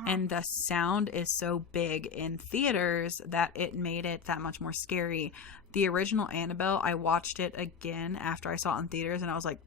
And the sound is so big in theaters that it made it that much more scary. The original Annabelle, I watched it again after I saw it in theaters, and I was like,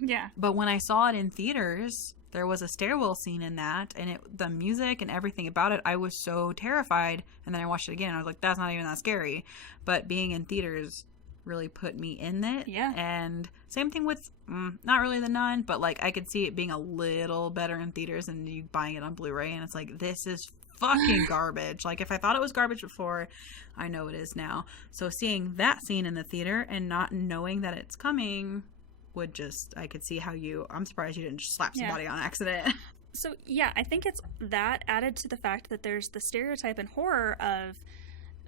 yeah. But when I saw it in theaters, there was a stairwell scene in that, and the music and everything about it, I was so terrified. And then I watched it again, and I was like, that's not even that scary. But being in theaters really put me in it. Yeah. And same thing with, not really The Nun, but like I could see it being a little better in theaters and you buying it on Blu-ray, and it's like, this is fucking garbage. Like, if I thought it was garbage before, I know it is now. So seeing that scene in the theater and not knowing that it's coming would just, I could see how I'm surprised you didn't just slap somebody on accident. So yeah, I think it's that added to the fact that there's the stereotype in horror of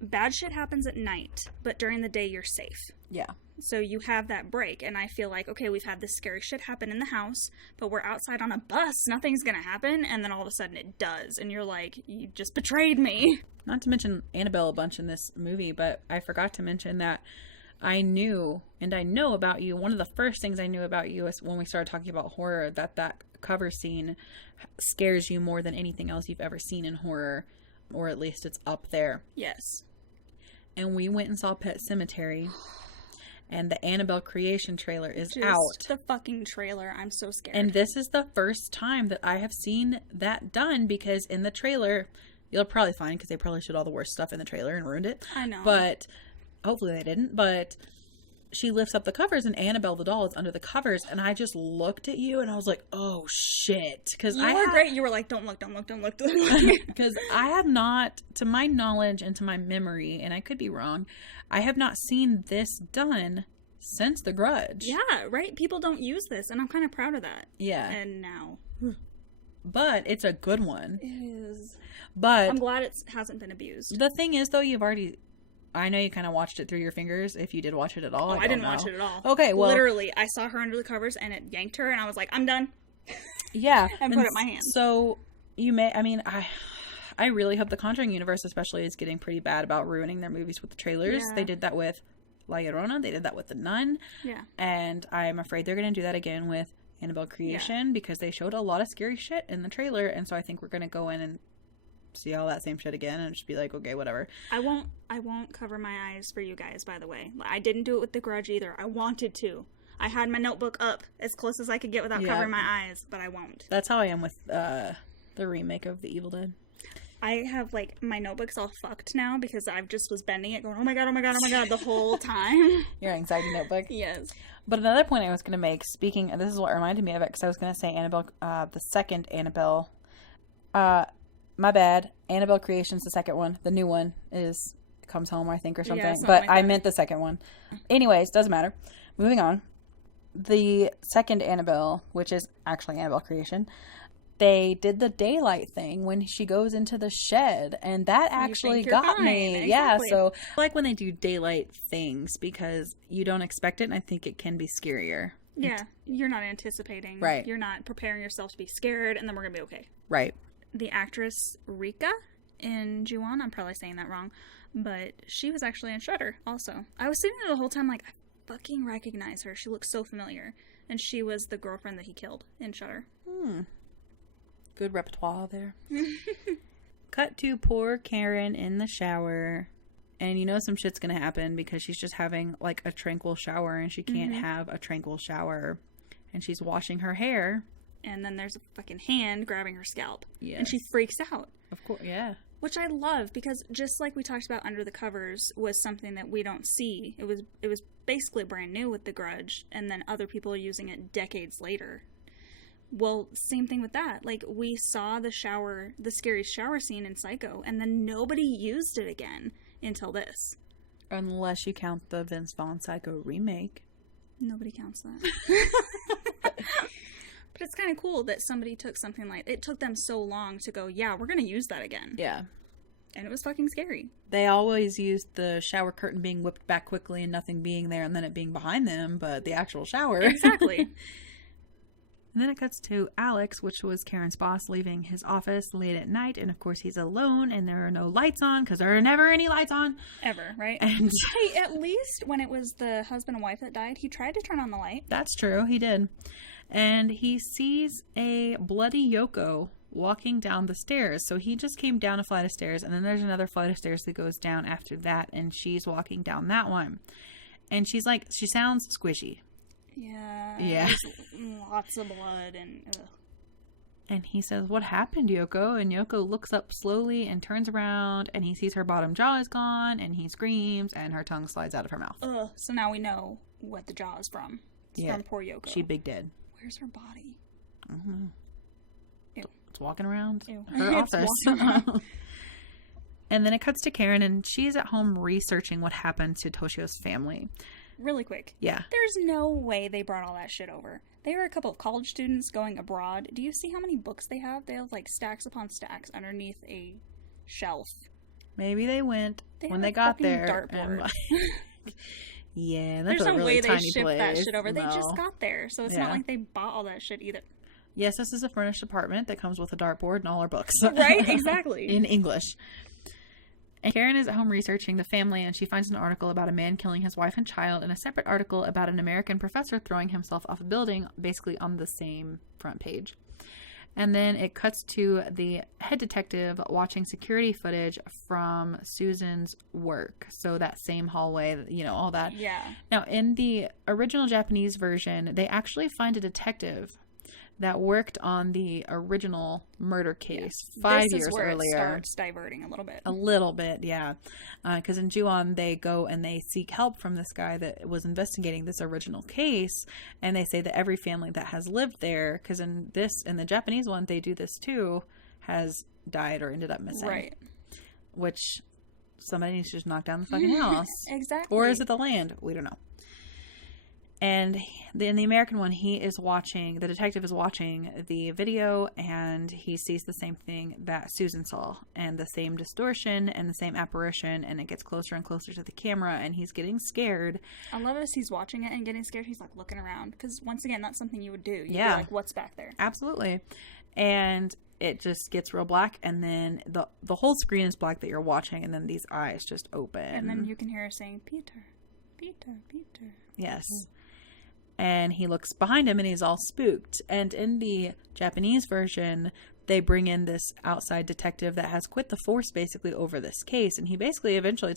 bad shit happens at night, but during the day you're safe. Yeah. So you have that break, and I feel like, okay, we've had this scary shit happen in the house, but we're outside on a bus, nothing's gonna happen, and then all of a sudden it does, and you're like, you just betrayed me. Not to mention Annabelle a bunch in this movie, but I forgot to mention that I knew, and I know about you, one of the first things I knew about you is when we started talking about horror, that cover scene scares you more than anything else you've ever seen in horror, or at least it's up there. Yes. And we went and saw Pet Sematary, and the Annabelle Creation trailer is Just out. The fucking trailer. I'm so scared. And this is the first time that I have seen that done, because in the trailer, you'll probably find, because they probably showed all the worst stuff in the trailer and ruined it. I know. But hopefully they didn't. But she lifts up the covers, and Annabelle the doll is under the covers, and I just looked at you and I was like, oh shit. Because you were great. You were like, don't look. Because I have not, to my knowledge and to my memory, and I could be wrong, I have not seen this done since The Grudge. Yeah, right? People don't use this, and I'm kind of proud of that. Yeah. And now. But it's a good one. It is. But I'm glad it hasn't been abused. the thing is, though, I know you kind of watched it through your fingers, if you did watch it at all. Oh, I didn't watch it at all. Okay, well. Literally, I saw her under the covers, and it yanked her, and I was like, I'm done. Yeah. and put it in my hand. So, I really hope the Conjuring universe especially is getting pretty bad about ruining their movies with the trailers. Yeah. They did that with La Llorona. They did that with The Nun. Yeah. And I'm afraid they're going to do that again with Annabelle Creation, because they showed a lot of scary shit in the trailer. And so I think we're going to go in and see all that same shit again and just be like, okay, whatever. I won't cover my eyes for you guys, by the way. I didn't do it with The Grudge either. I wanted to. I had my notebook up as close as I could get without covering my eyes, but I won't. That's how I am with the remake of The Evil Dead. I have, like, my notebook's all fucked now because I just was bending it going, oh my god, the whole time. Your anxiety notebook? Yes. But another point I was going to make, this is what reminded me of it, because I was going to say Annabelle, the second Annabelle. My bad. Annabelle Creation's the second one. The new one Comes Home, I think, or something. Yeah, but like I that. meant the second one. Anyways, doesn't matter. Moving on. The second Annabelle, which is actually Annabelle Creation, they did the daylight thing when she goes into the shed, and that actually got me. Exactly. Yeah, so I like when they do daylight things because you don't expect it, and I think it can be scarier. Yeah, you're not anticipating. Right. You're not preparing yourself to be scared, and then we're going to be okay. Right. The actress Rika in Ju-on, I'm probably saying that wrong, but she was actually in Shudder also. I was sitting there the whole time like, I fucking recognize her. She looks so familiar. And she was the girlfriend that he killed in Shudder. Good repertoire there. Cut to poor Karen in the shower. And you know some shit's gonna happen because she's just having like a tranquil shower and she can't have a tranquil shower. And she's washing her hair. And then there's a fucking hand grabbing her scalp. Yes. And she freaks out. Of course, yeah. Which I love because just like we talked about Under the Covers was something that we don't see. It was basically brand new with The Grudge, and then other people are using it decades later. Well, same thing with that. Like, we saw the scary shower scene in Psycho, and then nobody used it again until this. Unless you count the Vince Vaughn Psycho remake. Nobody counts that. But it's kind of cool that somebody took something like... It took them so long to go, yeah, we're going to use that again. Yeah. And it was fucking scary. They always used the shower curtain being whipped back quickly and nothing being there and then it being behind them, but the actual shower. Exactly. And then it cuts to Alex, which was Karen's boss, leaving his office late at night. And of course, he's alone and there are no lights on because there are never any lights on. Ever, right? And hey, at least when it was the husband and wife that died, he tried to turn on the light. That's true. He did. And he sees a bloody Yoko walking down the stairs. So he just came down a flight of stairs. And then there's another flight of stairs that goes down after that. And she's walking down that one. And she's like, she sounds squishy. Yeah. Yeah. Lots of blood and ugh. And he says, "What happened, Yoko?" And Yoko looks up slowly and turns around and he sees her bottom jaw is gone and he screams and her tongue slides out of her mouth. Ugh. So now we know what the jaw is from. It's from poor Yoko. She big dead. Where's her body? Mm-hmm. Ew. It's walking around Ew. her office. And then it cuts to Karen and she's at home researching what happened to Toshio's family. Really quick. Yeah. There's no way they brought all that shit over. They were a couple of college students going abroad. Do you see how many books they have? They have like stacks upon stacks underneath a shelf. Maybe they went when they got there. And like, yeah, that's there's a no really way they tiny shipped place. that shit over. No. They just got there, so it's not like they bought all that shit either. Yes, this is a furnished apartment that comes with a dartboard and all our books. Right? Exactly. In English. And Karen is at home researching the family and she finds an article about a man killing his wife and child and a separate article about an American professor throwing himself off a building, basically on the same front page. And then it cuts to the head detective watching security footage from Susan's work. So that same hallway, you know, all that. Yeah. Now, in the original Japanese version, they actually find a detective that worked on the original murder case 5 years earlier. This is where it starts diverting a little bit. A little bit, yeah. Because in Ju-on, they go and they seek help from this guy that was investigating this original case, and they say that every family that has lived there, because in the Japanese one, they do this too, has died or ended up missing. Right. Which somebody needs to just knock down the fucking house. Exactly. Or is it the land? We don't know. And in the American one, the detective is watching the video and he sees the same thing that Susan saw and the same distortion and the same apparition, and it gets closer and closer to the camera and he's getting scared. I love it as he's watching it and getting scared. He's like looking around because once again, that's something you would do. You'd be like, what's back there? Absolutely. And it just gets real black and then the whole screen is black that you're watching and then these eyes just open. And then you can hear her saying, Peter, Peter, Peter. Yes. And he looks behind him and he's all spooked. And in the Japanese version, they bring in this outside detective that has quit the force basically over this case. And he basically eventually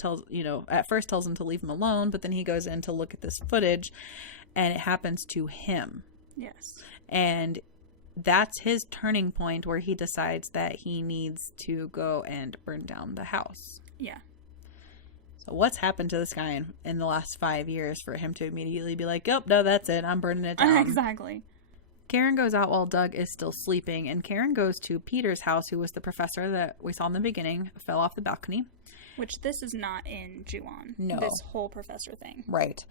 at first tells him to leave him alone, but then he goes in to look at this footage and it happens to him. Yes. And that's his turning point where he decides that he needs to go and burn down the house. Yeah. What's happened to this guy in the last 5 years for him to immediately be like, oh, no, that's it. I'm burning it down. Exactly. Karen goes out while Doug is still sleeping, and Karen goes to Peter's house, who was the professor that we saw in the beginning, fell off the balcony. Which this is not in Ju-on. No. This whole professor thing. Right.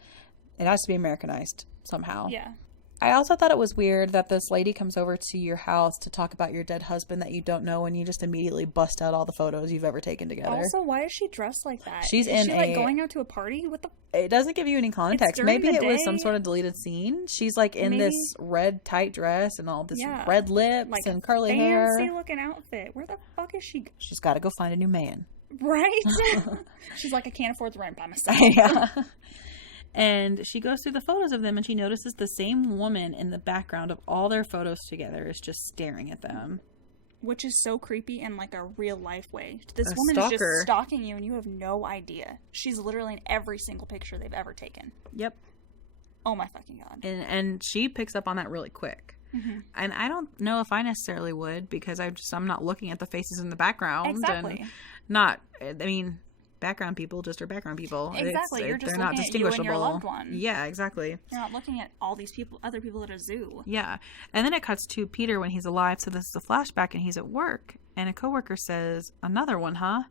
It has to be Americanized somehow. Yeah. I also thought it was weird that this lady comes over to your house to talk about your dead husband that you don't know, and you just immediately bust out all the photos you've ever taken together. Also, why is she dressed like that? Is she going out to a party? What the? It doesn't give you any context. Maybe it was some sort of deleted scene. She's like in this red tight dress and all this red lips and curly hair. Fancy looking outfit. Where the fuck is she? She's got to go find a new man. Right? She's like, I can't afford the rent by myself. Yeah. And she goes through the photos of them and she notices the same woman in the background of all their photos together is just staring at them. Which is so creepy in like a real life way. This woman stalker. is just stalking you and you have no idea. She's literally in every single picture they've ever taken. Yep. Oh my fucking God. And she picks up on that really quick. Mm-hmm. And I don't know if I necessarily would because I'm not looking at the faces in the background. Exactly. And background people just are background people. Exactly. You're just they're looking not at you and your distinguishable. loved one. Yeah, exactly. You're not looking at all these other people at a zoo. Yeah. And then it cuts to Peter when he's alive. So this is a flashback and he's at work. And a coworker says, another one, huh?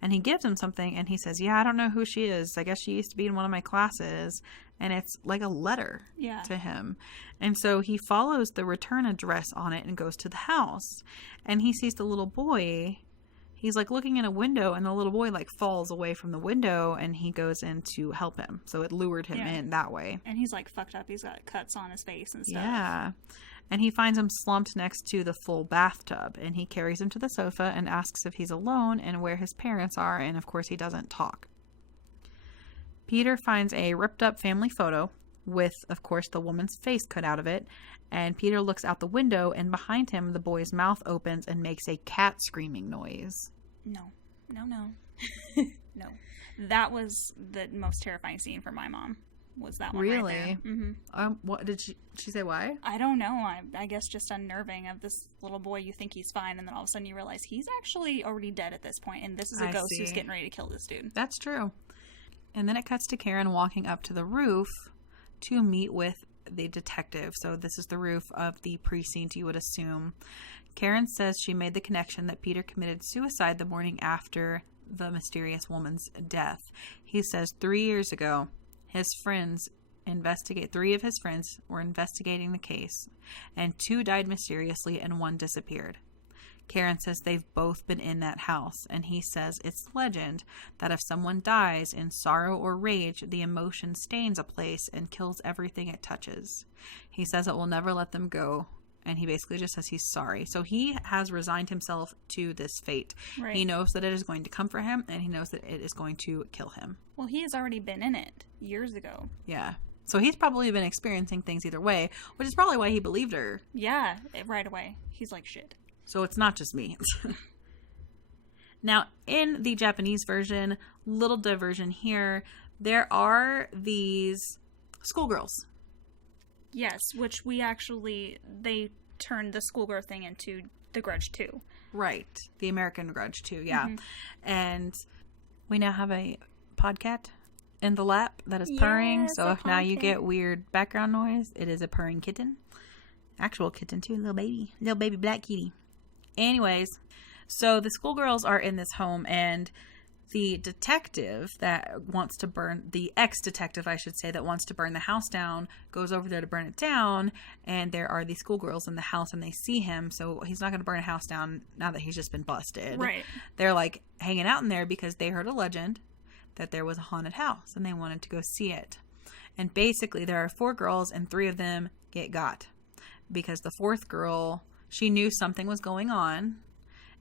And he gives him something and he says, yeah, I don't know who she is. I guess she used to be in one of my classes. And it's like a letter to him. And so he follows the return address on it and goes to the house. And he sees the little boy. He's like looking in a window and the little boy like falls away from the window and he goes in to help him. So it lured him in that way. And he's like fucked up. He's got cuts on his face and stuff. Yeah. And he finds him slumped next to the full bathtub. And he carries him to the sofa and asks if he's alone and where his parents are. And of course, he doesn't talk. Peter finds a ripped up family photo with, of course, the woman's face cut out of it. And Peter looks out the window, and behind him, the boy's mouth opens and makes a cat screaming noise. No. No. That was the most terrifying scene for my mom. Was that one really? Right there. Mm-hmm. What did she say? Why? I don't know. I guess just unnerving of this little boy. You think he's fine, and then all of a sudden you realize he's actually already dead at this point, and this is a ghost who's getting ready to kill this dude. That's true. And then it cuts to Karen walking up to the roof to meet with the detective. So this is the roof of the precinct, you would assume. Karen says she made the connection that Peter committed suicide the morning after the mysterious woman's death. He says 3 years ago, three of his friends were investigating the case, and 2 died mysteriously and 1 disappeared. Karen says they've both been in that house, and he says it's legend that if someone dies in sorrow or rage, the emotion stains a place and kills everything it touches. He says it will never let them go, and he basically just says he's sorry. So he has resigned himself to this fate. Right. He knows that it is going to come for him, and he knows that it is going to kill him. Well, he has already been in it years ago. Yeah. So he's probably been experiencing things either way, which is probably why he believed her. Yeah, right away. He's like, shit. So it's not just me. Now, in the Japanese version, little diversion here, there are these schoolgirls. Yes, which they turned the schoolgirl thing into the Grudge 2. Right. The American Grudge 2, yeah. Mm-hmm. And we now have a podcat in the lap that is purring. So if now you get weird background noise, it is a purring kitten. Actual kitten too, little baby black kitty. Anyways, so the schoolgirls are in this home, and the detective that wants to burn, the ex-detective, I should say, that wants to burn the house down, goes over there to burn it down, and there are these schoolgirls in the house, and they see him, so he's not going to burn a house down now that he's just been busted. Right. They're, like, hanging out in there because they heard a legend that there was a haunted house, and they wanted to go see it. And basically, there are 4 girls, and 3 of them get got. Because the 4th girl, she knew something was going on,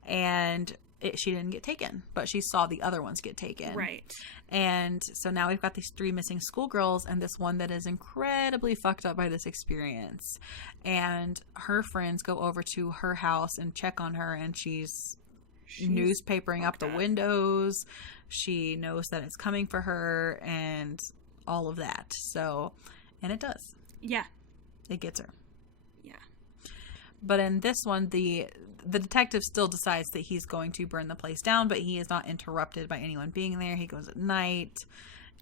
and she didn't get taken, but she saw the other ones get taken. Right. And so now we've got these 3 missing schoolgirls and this one that is incredibly fucked up by this experience. And her friends go over to her house and check on her, and she's newspapering up the windows. She knows that it's coming for her and all of that. So, and it does. Yeah. It gets her. Yeah. But in this one, the detective still decides that he's going to burn the place down, but he is not interrupted by anyone being there. He goes at night,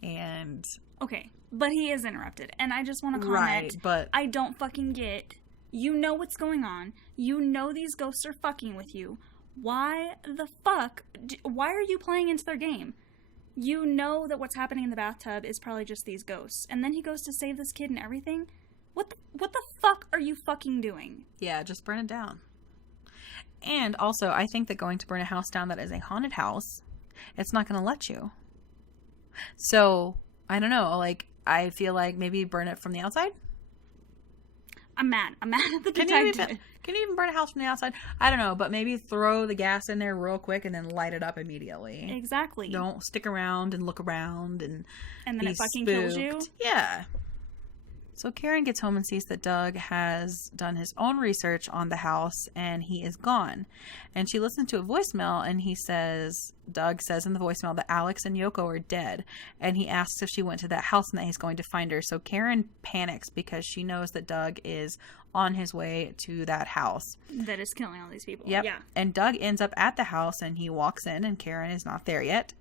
and... Okay, but he is interrupted, and I just want to comment. Right, but... I don't fucking get... You know what's going on. You know these ghosts are fucking with you. Why the fuck... Why are you playing into their game? You know that what's happening in the bathtub is probably just these ghosts. And then he goes to save this kid and everything? What the fuck are you fucking doing? Yeah, just burn it down. And also, I think that going to burn a house down that is a haunted house, it's not going to let you. So, I don't know. Like, I feel like maybe burn it from the outside? I'm mad. I'm mad at the detective. Can you even burn a house from the outside? I don't know, but maybe throw the gas in there real quick and then light it up immediately. Exactly. Don't stick around and look around and then be it fucking spooked. kills you? Yeah. So Karen gets home and sees that Doug has done his own research on the house and he is gone. And she listens to a voicemail and Doug says in the voicemail that Alex and Yoko are dead. And he asks if she went to that house and that he's going to find her. So Karen panics because she knows that Doug is on his way to that house. That is killing all these people. Yep. Yeah. And Doug ends up at the house and he walks in and Karen is not there yet.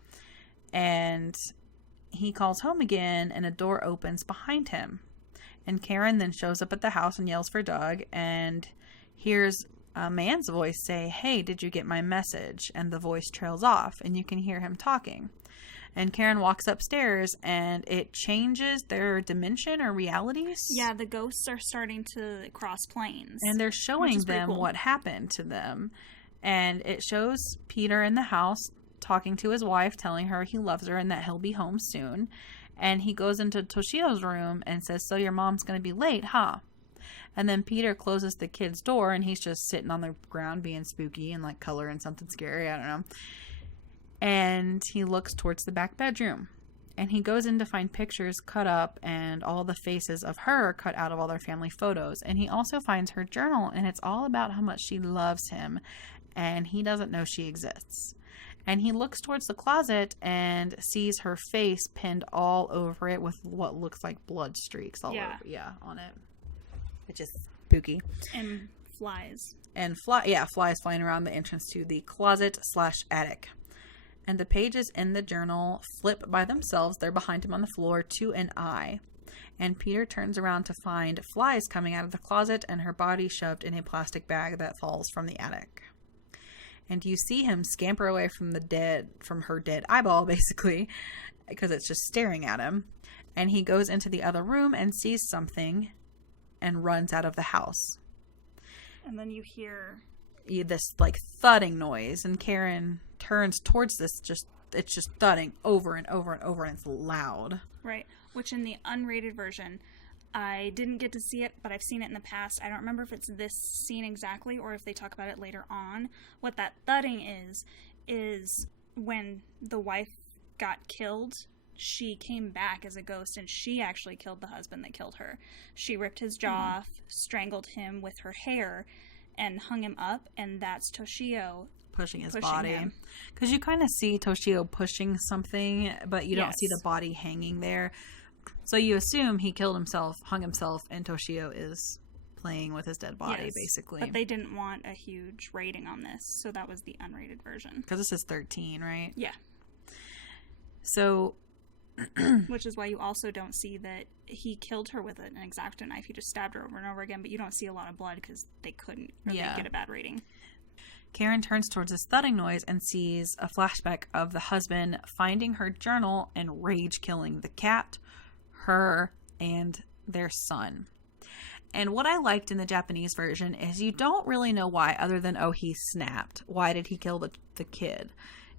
And he calls home again and a door opens behind him. And Karen then shows up at the house and yells for Doug and hears a man's voice say, "Hey, did you get my message?" And the voice trails off and you can hear him talking. And Karen walks upstairs and it changes their dimension or realities. Yeah, the ghosts are starting to cross planes. And they're showing them cool. what happened to them. And it shows Peter in the house talking to his wife, telling her he loves her and that he'll be home soon. And he goes into Toshio's room and says, "So your mom's going to be late, huh?" And then Peter closes the kid's door, and he's just sitting on the ground being spooky and like coloring something scary. I don't know. And he looks towards the back bedroom. And he goes in to find pictures cut up and all the faces of her cut out of all their family photos. And he also finds her journal, and it's all about how much she loves him. And he doesn't know she exists. And he looks towards the closet and sees her face pinned all over it with what looks like blood streaks all over. Yeah, on it. Which is spooky. And flies. And flies flying around the entrance to the closet/attic. And the pages in the journal flip by themselves. They're behind him on the floor to an eye. And Peter turns around to find flies coming out of the closet and her body shoved in a plastic bag that falls from the attic. And you see him scamper away from her dead eyeball, basically, because it's just staring at him. And he goes into the other room and sees something and runs out of the house. And then you hear this like thudding noise, and Karen turns towards this. It's just thudding over and over and over, and it's loud. Right, which in the unrated version, I didn't get to see it, but I've seen it in the past. I don't remember if it's this scene exactly or if they talk about it later on. What that thudding is when the wife got killed, she came back as a ghost, and she actually killed the husband that killed her. She ripped his jaw off, strangled him with her hair, and hung him up, and that's Toshio pushing his body. Because you kind of see Toshio pushing something, but you don't see the body hanging there. So you assume he killed himself, hung himself, and Toshio is playing with his dead body, basically. But they didn't want a huge rating on this, so that was the unrated version. Because this is 13, right? Yeah. So... Which is why you also don't see that he killed her with an X-Acto knife. He just stabbed her over and over again, but you don't see a lot of blood because they couldn't really get a bad rating. Karen turns towards this thudding noise and sees a flashback of the husband finding her journal and rage killing the cat, her, and their son. And what I liked in the Japanese version is you don't really know why, other than, oh, he snapped. Why did he kill the kid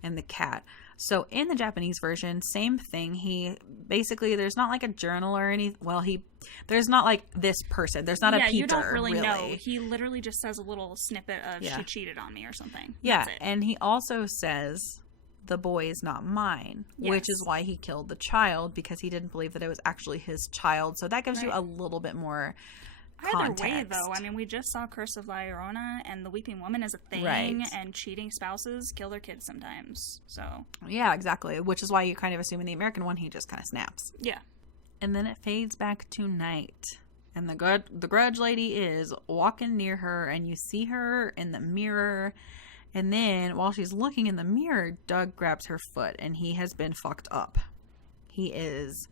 and the cat? So in the Japanese version, same thing. He basically, there's not like a journal or any. Well, there's not like this person. There's not a Peter. You don't really know. He literally just says a little snippet of she cheated on me or something. Yeah, and he also says the boy is not mine, which is why he killed the child, because he didn't believe that it was actually his child. So that gives you a little bit more context. Either way, though, I mean, we just saw Curse of La Llorona, and the Weeping Woman is a thing, and cheating spouses kill their kids sometimes, so. Yeah, exactly, which is why you kind of assume in the American one, he just kind of snaps. Yeah. And then it fades back to night, and the Grudge lady is walking near her, and you see her in the mirror, and then while she's looking in the mirror, Doug grabs her foot, and he has been fucked up. He is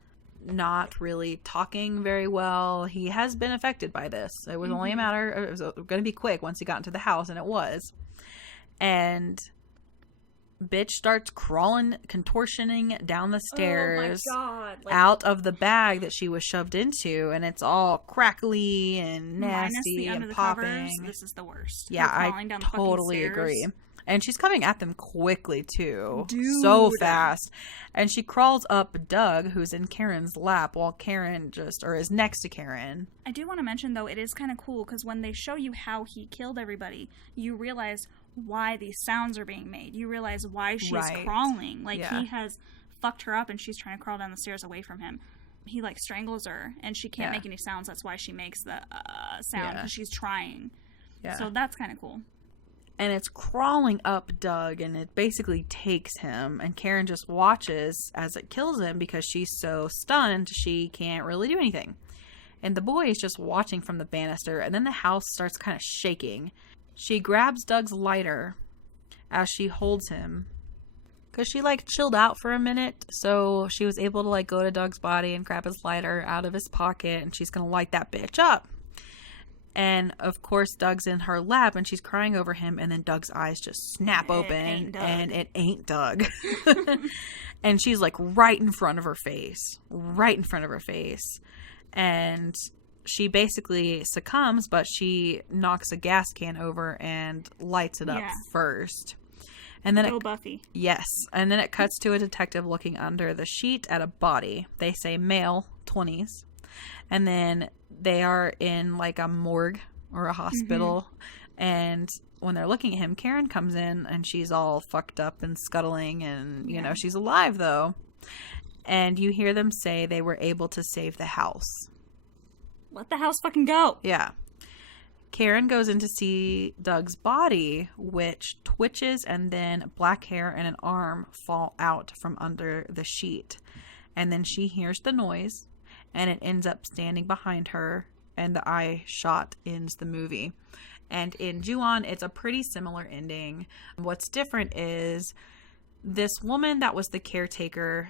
not really talking very well. He has been affected by this. It was only a matter, it was going to be quick once he got into the house, and it was. And bitch starts crawling, contortioning down the stairs out of the bag that she was shoved into, and it's all crackly and nasty and popping. Covers, this is the worst. Yeah, I totally agree. And she's coming at them quickly, too. Dude. So fast. And she crawls up Doug, who's in Karen's lap, while Karen is next to Karen. I do want to mention, though, it is kind of cool, because when they show you how he killed everybody, you realize why these sounds are being made. You realize why she's crawling. Like, he has fucked her up, and she's trying to crawl down the stairs away from him. He, like, strangles her, and she can't make any sounds. That's why she makes the sound, because she's trying. Yeah. So that's kind of cool. And it's crawling up Doug, and it basically takes him. And Karen just watches as it kills him because she's so stunned she can't really do anything. And the boy is just watching from the banister. And then the house starts kind of shaking. She grabs Doug's lighter as she holds him. Because she, like, chilled out for a minute. So she was able to, like, go to Doug's body and grab his lighter out of his pocket. And she's going to light that bitch up. And, of course, Doug's in her lap, and she's crying over him, and then Doug's eyes just snap open, and it ain't Doug. And she's, like, right in front of her face. And she basically succumbs, but she knocks a gas can over and lights it up first. And then Buffy. Yes. And then it cuts to a detective looking under the sheet at a body. They say male, 20s. And then they are in like a morgue or a hospital. And when they're looking at him, Karen comes in and she's all fucked up and scuttling, and you know, she's alive though. And you hear them say they were able to save the house. Let the house fucking go. Yeah. Karen goes in to see Doug's body, which twitches, and then black hair and an arm fall out from under the sheet. And then she hears the noise, and it ends up standing behind her, and the eye shot ends the movie. And in Ju-on, it's a pretty similar ending. What's different is this woman that was the caretaker,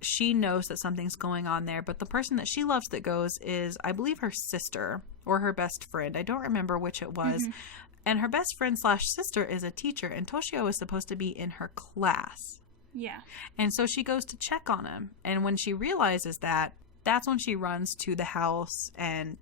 she knows that something's going on there, but the person that she loves that goes is, I believe, her sister or her best friend. I don't remember which it was. And her best friend / sister is a teacher, and Toshio is supposed to be in her class. Yeah. And so she goes to check on him. And when she realizes that, that's when she runs to the house, and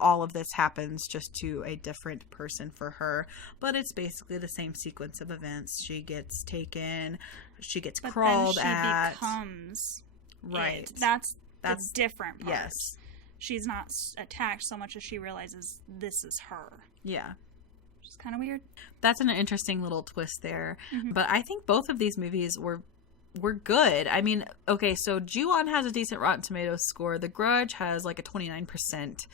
all of this happens just to a different person for her. But it's basically the same sequence of events. She gets taken, she gets crawled at. Becomes right. That's the different part. Yes. She's not attacked so much as she realizes this is her. Yeah. Which is kind of weird. That's an interesting little twist there. But I think both of these movies were good. I mean, okay, so Ju-on has a decent Rotten Tomatoes score. The Grudge has like a 29%.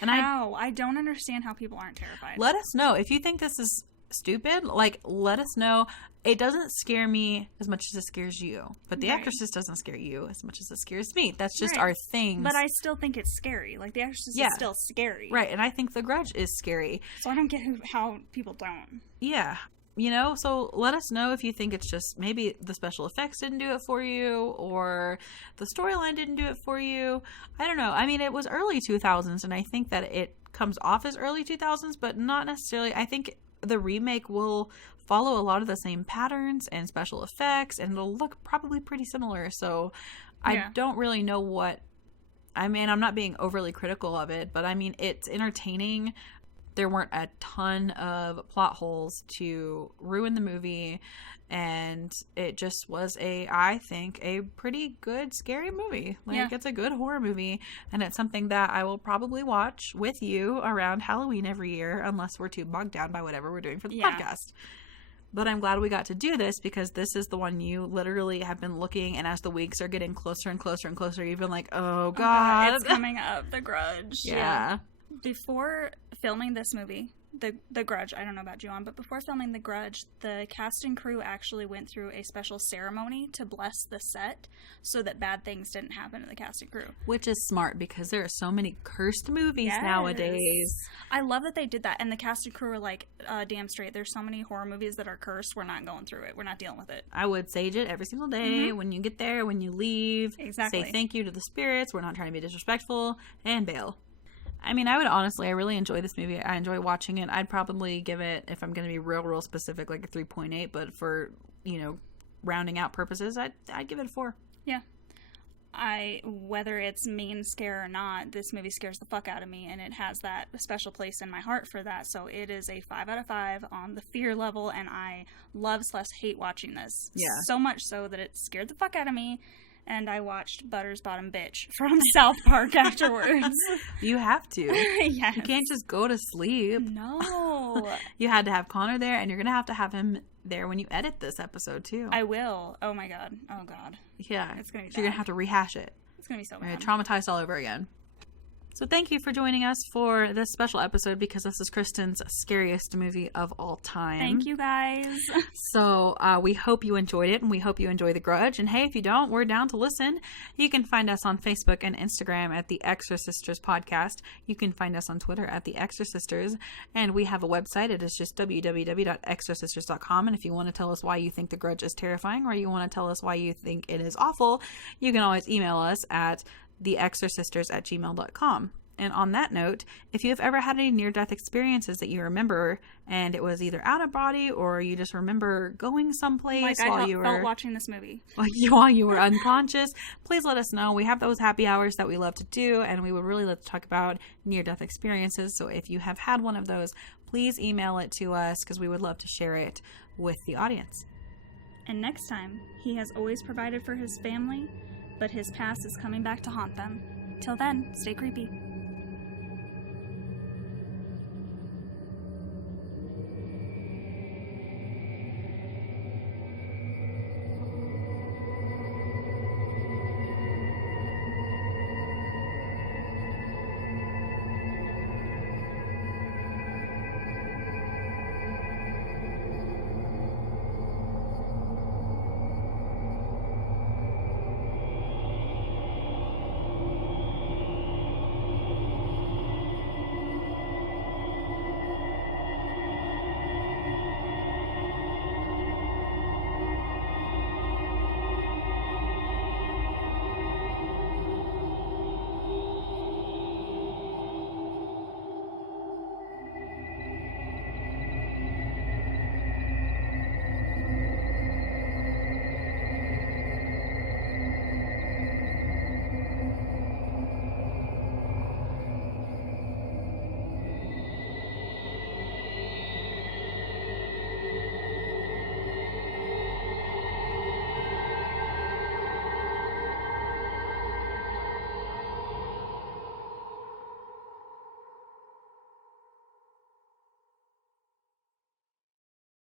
And I don't understand how people aren't terrified. Let us know if you think this is stupid. Like, let us know. It doesn't scare me as much as it scares you, but The Exorcist doesn't scare you as much as it scares me. That's just our thing. But I still think it's scary. Like, The Exorcist is still scary. Right, and I think The Grudge is scary. So I don't get how people don't. Yeah. You know, so let us know if you think it's just maybe the special effects didn't do it for you, or the storyline didn't do it for you. I don't know. I mean, it was early 2000s, and I think that it comes off as early 2000s, but not necessarily. I think the remake will follow a lot of the same patterns and special effects, and it'll look probably pretty similar. So I don't really know what. I mean, I'm not being overly critical of it, but I mean, it's entertaining. There weren't a ton of plot holes to ruin the movie, and it just was I think, a pretty good scary movie. Like, it's a good horror movie, and it's something that I will probably watch with you around Halloween every year, unless we're too bogged down by whatever we're doing for the podcast. But I'm glad we got to do this, because this is the one you literally have been looking, and as the weeks are getting closer and closer and closer, you've been like, oh God. It's coming up, The Grudge. Yeah. Before filming this movie, The Grudge, I don't know about Ju-on, but before filming The Grudge, the cast and crew actually went through a special ceremony to bless the set so that bad things didn't happen to the cast and crew. Which is smart, because there are so many cursed movies nowadays. I love that they did that, and the cast and crew were like, damn straight, there's so many horror movies that are cursed, we're not going through it, we're not dealing with it. I would sage it every single day, when you get there, when you leave. Exactly. Say thank you to the spirits, we're not trying to be disrespectful, and bail. I mean, I really enjoy this movie. I enjoy watching it. I'd probably give it, if I'm going to be real specific, like a 3.8, but for, rounding out purposes, I'd give it a 4. Yeah. Whether it's mean scare or not, this movie scares the fuck out of me, and it has that special place in my heart for that. So it is a 5 out of 5 on the fear level, and I love/hate watching this. Yeah. So much so that it scared the fuck out of me. And I watched Butter's Bottom Bitch from South Park afterwards. You have to. Yes. You can't just go to sleep. No. You had to have Connor there, and you're going to have him there when you edit this episode, too. I will. Oh, my God. Oh, God. Yeah. It's going to be bad. So you're going to have to rehash it. It's going to be so bad. You're traumatized all over again. So thank you for joining us for this special episode, because this is Kristin's scariest movie of all time. Thank you, guys. So we hope you enjoyed it, and we hope you enjoy The Grudge. And hey, if you don't, we're down to listen. You can find us on Facebook and Instagram at The Exorcisters Podcast. You can find us on Twitter at The Exorcisters. And we have a website. It is just www.exorcisters.com. And if you want to tell us why you think The Grudge is terrifying, or you want to tell us why you think it is awful, you can always email us at theexorcisters@gmail.com. And on that note, if you have ever had any near-death experiences that you remember, and it was either out of body, or you just remember going someplace while you were felt watching this movie, while you were unconscious, please let us know. We have those happy hours that we love to do, and we would really love to talk about near-death experiences. So if you have had one of those, please email it to us, because we would love to share it with the audience. And next time, he has always provided for his family, but his past is coming back to haunt them. Till then, stay creepy.